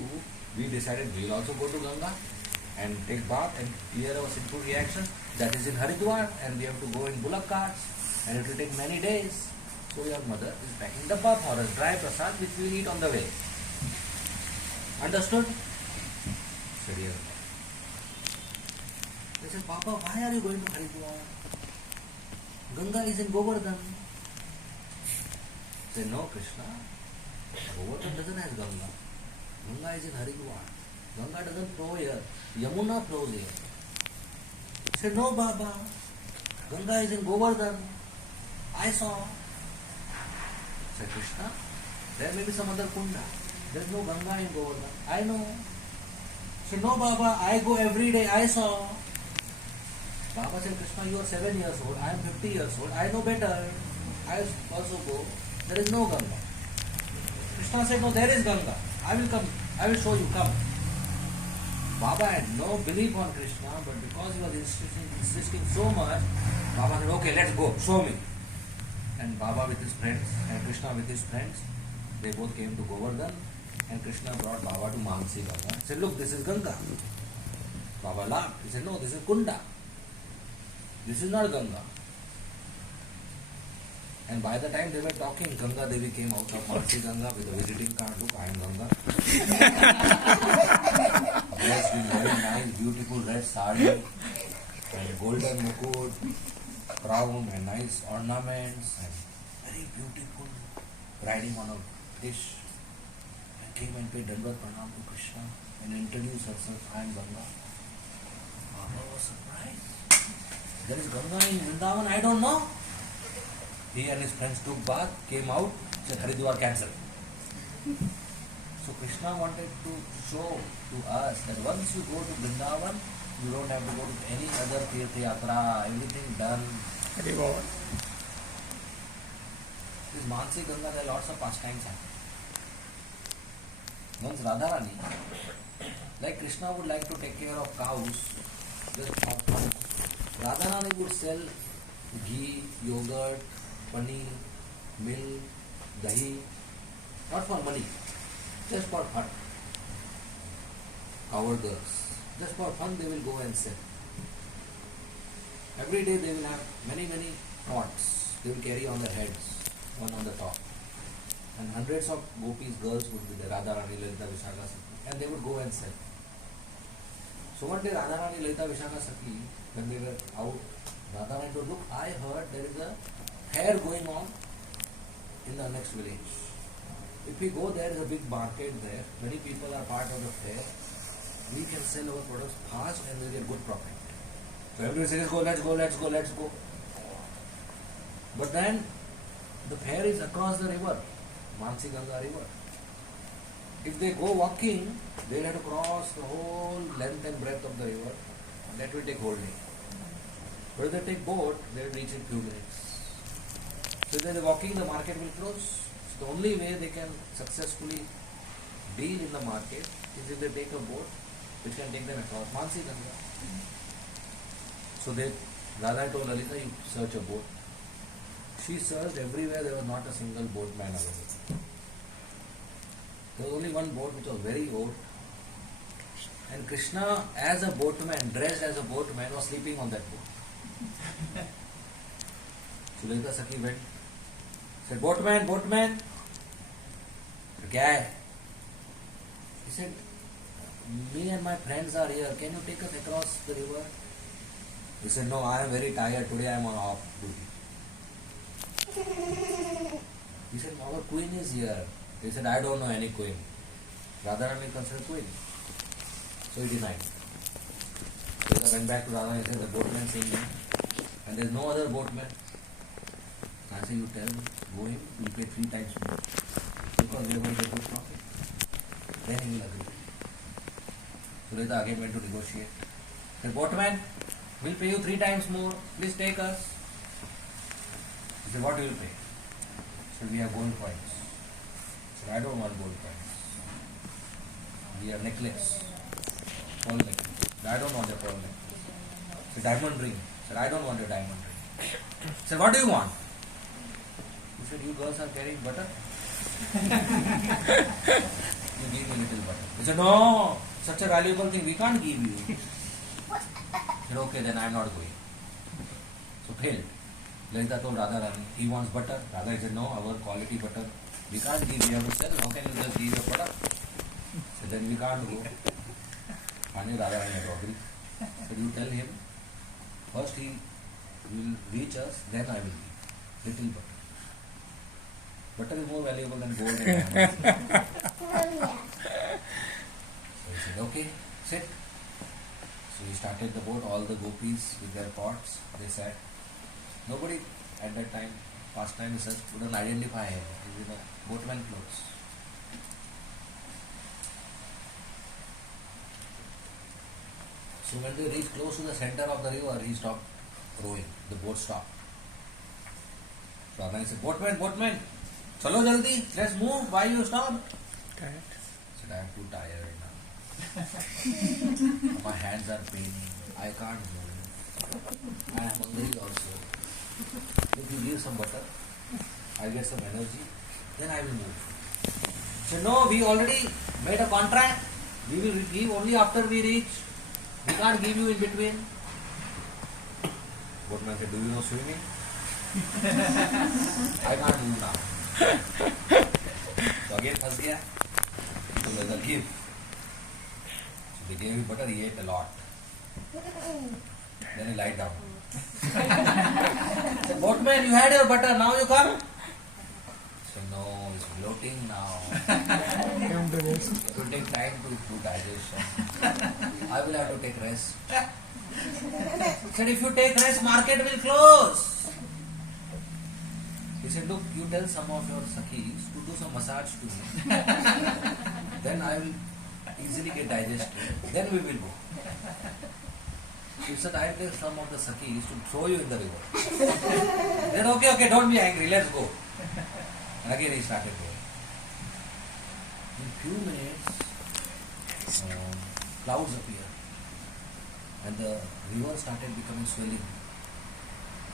we decided we will also go to Ganga and take bath and clear our sinful reaction. That is in Haridwar and we have to go in bullock carts and it will take many days. So your mother is packing dabba for us, dry prasad which we will eat on the way. Understood? Said yes. They said, Papa, why are you going to Haridwar? Ganga is in Govardhan. Say, no, Krishna. Govardhan doesn't have Ganga. Ganga is in Haridwar. Ganga doesn't flow here. Yamuna flows here. He said, no, Baba. Ganga is in Govardhan. I saw. Said, Krishna, there may be some other kunda. There is no Ganga in Govardhan. I know. Said, no, Baba. I go every day. I saw. Baba said, Krishna, you are 7 years old. I am 50 years old. I know better. I also go. There is no Ganga. Krishna said, no, there is Ganga. I will come. I will show you. Come. Baba had no belief on Krishna, but because he was insisting so much, Baba said, okay, let's go. Show me. And Baba with his friends and Krishna with his friends, they both came to Govardhan and Krishna brought Baba to Mansi Ganga. He said, look, this is Ganga. Baba laughed. He said, no, this is Kunda. This is not Ganga. And by the time they were talking, Ganga Devi came out of Mansi Ganga with a visiting card. Look, I am Ganga. Dressed in very nice, beautiful red sari and golden mukut, crown and nice ornaments and very beautiful, riding on a dish. And came and paid Dandavat Pranam to Krishna and introduced herself, I am Ganga. Baba was surprised. There is Ganga in Vrindavan, I don't know. He and his friends took bath, came out, said Haridwar cancelled. So Krishna wanted to show to us that once you go to Vrindavan, you don't have to go to any other Tirtha Yatra, everything done. Reward. This Mansi Ganga, there are lots of pastimes happening. Once Radharani, like Krishna would like to take care of cows, just for fun. Radharani would sell ghee, yogurt, paneer, milk, dahi, not for money, just for fun. Coward girls, just for fun they will go and sell. Every day they will have many pots, they will carry on their heads, one on the top. And hundreds of gopis, girls would be there, Radharani, Lalita, Vishakha, Sakhi, and they would go and sell. So one day Radharani, Lalita, Vishakha, Sakhi, when they were out, Radharani told, look, I heard there is a fair going on in the next village. If we go there is a big market there, many people are part of the fair, we can sell our products fast and we get good profit. So everybody says, let's go. But then the fair is across the river, Mansi Ganga river. If they go walking, they will have to cross the whole length and breadth of the river. That will take whole day. But if they take boat, they will reach in few minutes. So if they are walking, the market will close. So the only way they can successfully deal in the market is if they take a boat which can take them across Mansi Ganga. So Radha told Lalita, you search a boat. She searched everywhere, there was not a single boatman available. There was only one boat which was very old. And Krishna, as a boatman, dressed as a boatman, was sleeping on that boat. So Lalita Sakhi went, said, boatman. Kya hai? He said, me and my friends are here, can you take us across the river? He said, no, I am very tired, today I am on off duty. He said, our queen is here. He said, I don't know any queen. Radharani considered queen. So he denied. So I went back to Radha and said, the boatman saying that, and there's no other boatman. I say, you tell, go him, we'll pay 3 times more. Because we are going to get good profit. Then he will agree. So Radha again went to negotiate. The boatman, we'll pay you 3 times more, please take us. He said, what will you pay? He said, we have gold coins. He said, I don't want gold coins. We have necklace, pearl necklace. I don't want a pearl necklace. He said, diamond ring. He said, I don't want a diamond ring. He said, what do you want? He said, you girls are carrying butter. You give me a little butter. He said, no, such a valuable thing we can't give you. He said, okay, then I am not going. So failed. Lalita told Radha Rani, he wants butter. Radha said, no, our quality butter we can't give, we have to sell. How can you just give your product? So then we can't go. Finally Radha Rani had to agree. So you tell him, first he will reach us, then I will give. Little butter. Butter is more valuable than gold and diamonds. So he said, okay, sit. So he started the boat, all the gopis with their pots, they sat. Nobody at that time, past time, couldn't identify him. He's in a boatman clothes. So when they reached close to the center of the river, he stopped rowing. The boat stopped. So Adani said, boatman, chalo jaldi, let's move. Why you stopped? Tired. I said, I am too tired now. My hands are paining. I can't move. I am hungry also. If you give some butter, I'll get some energy, then I will move. So no, we already made a contract. We will give only after we reach. We can't give you in between. Boatman said, do you know swimming? I can't move now. So again फंस गया. So let them give. So they gave him butter, he ate a lot. Then he lied down. Said, boatman, you had your butter, now you come? So no, it's bloating now. It will take time to digestion. I will have to take rest. Said, if you take rest, market will close. He said, look, you tell some of your sakhis to do some massage to me. Then I will easily get digested. Then we will go. He said, I will tell some of the sakhis to throw you in the river. He said, okay, don't be angry, let's go. And again he started going. In few minutes, clouds appeared. And the river started becoming swelling.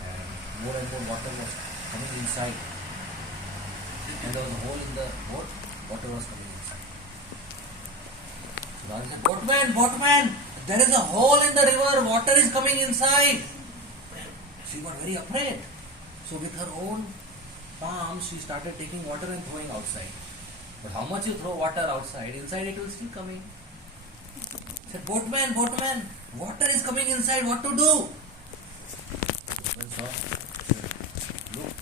And more water was coming inside. And there was a hole in the boat, water was coming inside. So Radha said, boatman, there is a hole in the river, water is coming inside. She got very afraid. So with her own palms, she started taking water and throwing outside. But how much you throw water outside, inside it will still coming. She said, boatman, water is coming inside, what to do? Boatman saw, look,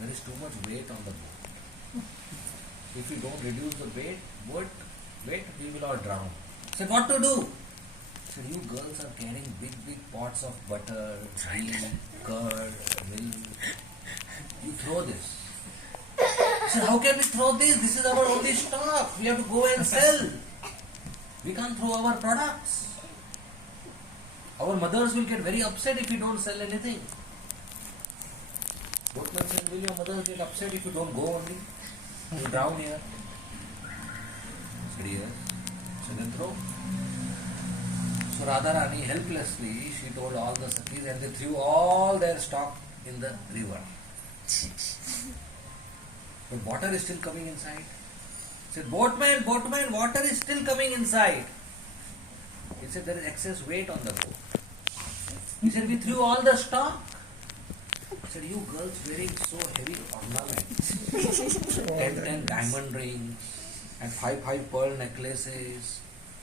there is too much weight on the boat. If we don't reduce the weight, we will all drown. He said, what to do? He said, you girls are carrying big pots of butter, ghee, curd, milk. You throw this. He said, how can we throw this? This is our only stock. We have to go and sell. We can't throw our products. Our mothers will get very upset if we don't sell anything. Boatman said, will your mothers get upset if you don't go only? You drown here. Said, yes. So then throw. So Radharani helplessly, she told all the sakhis and they threw all their stock in the river. But water is still coming inside. He said, boatman, water is still coming inside. He said, there is excess weight on the boat. He said, we threw all the stock. He said, you girls wearing so heavy ornaments. 10 diamond rings and 5 pearl necklaces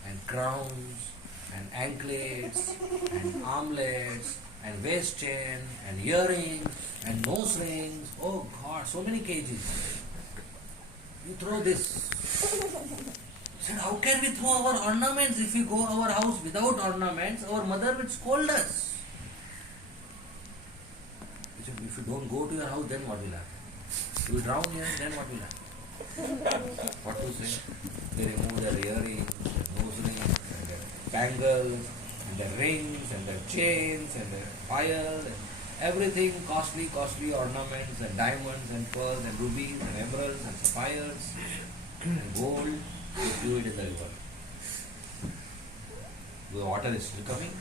and crowns and anklets and armlets and waist chain and earrings and nose rings. Oh God, so many kgs. You throw this. He said, how can we throw our ornaments? If we go our house without ornaments, our mother will scold us. He said, if you don't go to your house, then what will happen? You will drown here, then what will happen? What to say? They remove their earrings, their nose rings, and their bangles, and their rings, and their chains, and their fire, and everything costly ornaments, and diamonds, and pearls, and rubies, and emeralds, and sapphires, and gold. They threw it in the river. The water is still coming.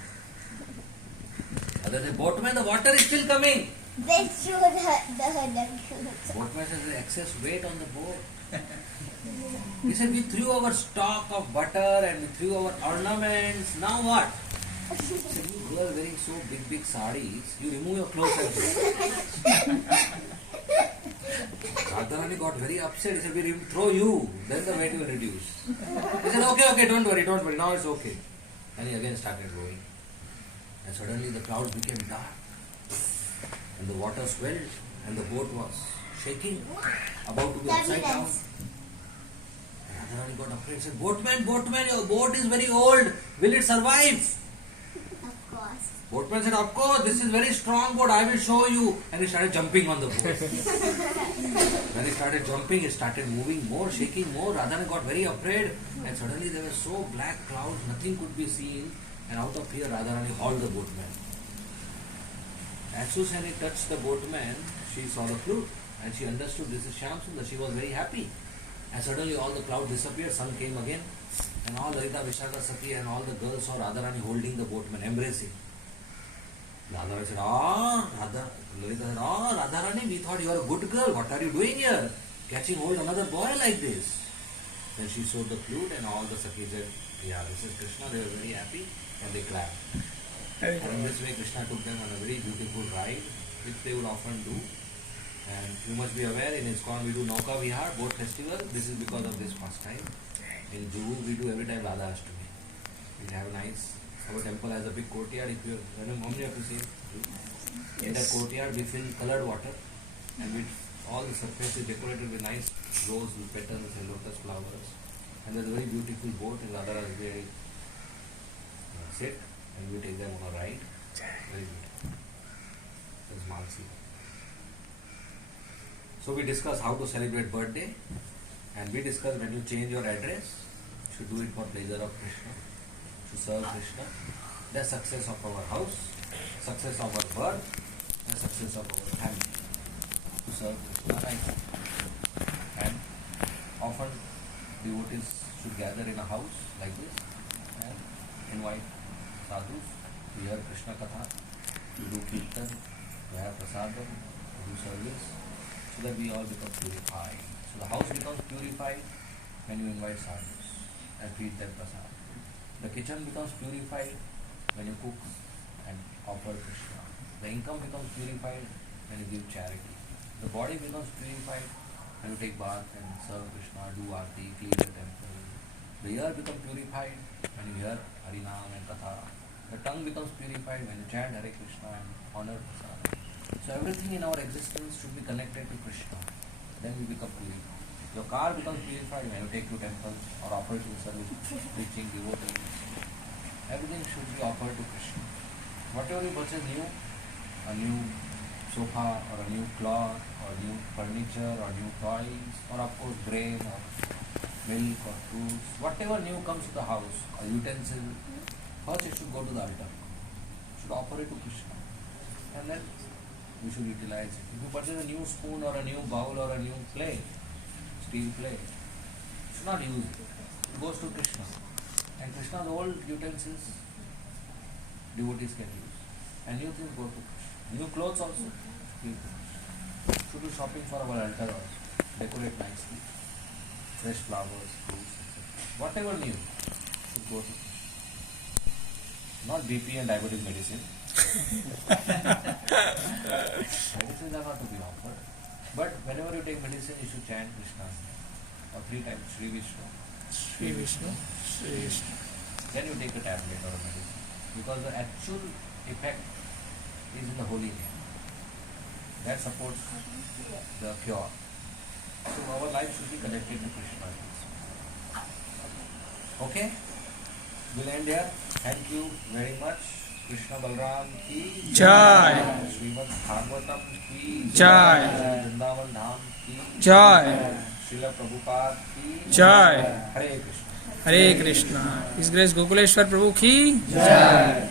Other than boatman, the water is still coming. They threw the Boatman says there is excess weight on the boat. He said, we threw our stock of butter and we threw our ornaments. Now what? He said, you girl wearing so big sarees, you remove your clothes and go. Radharani got very upset. He said, we throw you, then the weight will reduce. He said, okay, don't worry, now it's okay. And he again started rowing. And suddenly the clouds became dark. And the water swelled and the boat was shaking, about to be upside down. Radharani got afraid and said, boatman, your boat is very old. Will it survive? Of course. Boatman said, of course, this is very strong boat, I will show you. And he started jumping on the boat. When he started jumping, it started moving more, shaking more. Radharani got very afraid. And suddenly there were so black clouds, nothing could be seen. And out of fear, Radharani hauled the boatman. As soon as he touched the boatman, she saw the flute and she understood this is Shyam Sundar. She was very happy. And suddenly all the clouds disappeared, sun came again, and all Lalita, Vishaka, Sati and all the girls saw Radharani holding the boatman, embracing. Radharani said, Lalita said, Radharani, we thought you are a good girl. What are you doing here? Catching hold of another boy like this. Then she showed the flute and all the Sakis said, yeah, this is Krishna. They were very happy and they clapped. And in this way, Krishna took them on a very beautiful ride, which they would often do. And you must be aware, in ISKCON we do Nauka Vihar, boat festival. This is because of this pastime. In Juhu we do every time Radha Ashtami. We have nice, our temple has a big courtyard. If you how many of you seen? In that courtyard we fill colored water, and with all the surface is decorated with nice rose petals and lotus flowers. And there's a very beautiful boat in Radha Ashtami. Sit. And we take them on a ride. Very good. There's Mansi. So we discuss how to celebrate birthday, and we discuss when you change your address, you should do it for pleasure of Krishna, to serve Krishna. The success of our house, success of our birth, and success of our family. To serve Krishna right. And often devotees should gather in a house like this and invite sadhus, to hear Krishna katha, to do kirtan, to have prasadam, to do service, so that we all become purified. So the house becomes purified when you invite sadhus and feed them prasad. The kitchen becomes purified when you cook and offer Krishna. The income becomes purified when you give charity. The body becomes purified when you take bath and serve Krishna, do aarti, clean the temple. The ear becomes purified when you hear Harinam and Katha. The tongue becomes purified when you chant Hare Krishna and honor Prasad. So everything in our existence should be connected to Krishna. Then we become purified. Your car becomes purified when you take to temples or operating service, preaching, devoting. Everything should be offered to Krishna. Whatever you purchase new, a new sofa or a new cloth or new furniture or new toys or of course grain or milk or fruits, whatever new comes to the house, a utensil, first it should go to the altar. You should offer it to Krishna. And then we should utilize it. If you purchase a new spoon or a new bowl or a new plate, steel plate, you should not use it. It goes to Krishna. And Krishna's old utensils, devotees can use. And new things go to Krishna. New clothes also. Should do shopping for our altar also. Decorate nicely. Fresh flowers, fruits, etc. Whatever new should go to Krishna. Not BP and diabetic medicine. Medicines are not to be offered. But whenever you take medicine, you should chant Krishna's name. Or 3 times, Shri Vishnu. Shri Vishnu, Shri Vishnu. Then you take a tablet or a medicine. Because the actual effect is in the holy name. That supports the cure. So our life should be connected to Krishna. Okay? We'll end here. Thank you very much. Krishna Balram ki Jai. Srimad Bhagavatam ki Jai. Vrindavan Dham ki Jai. Srila Prabhupada ki Jai. Hare Krishna. Hare Krishna. His Grace Gokuleshwar Prabhu ki Jai.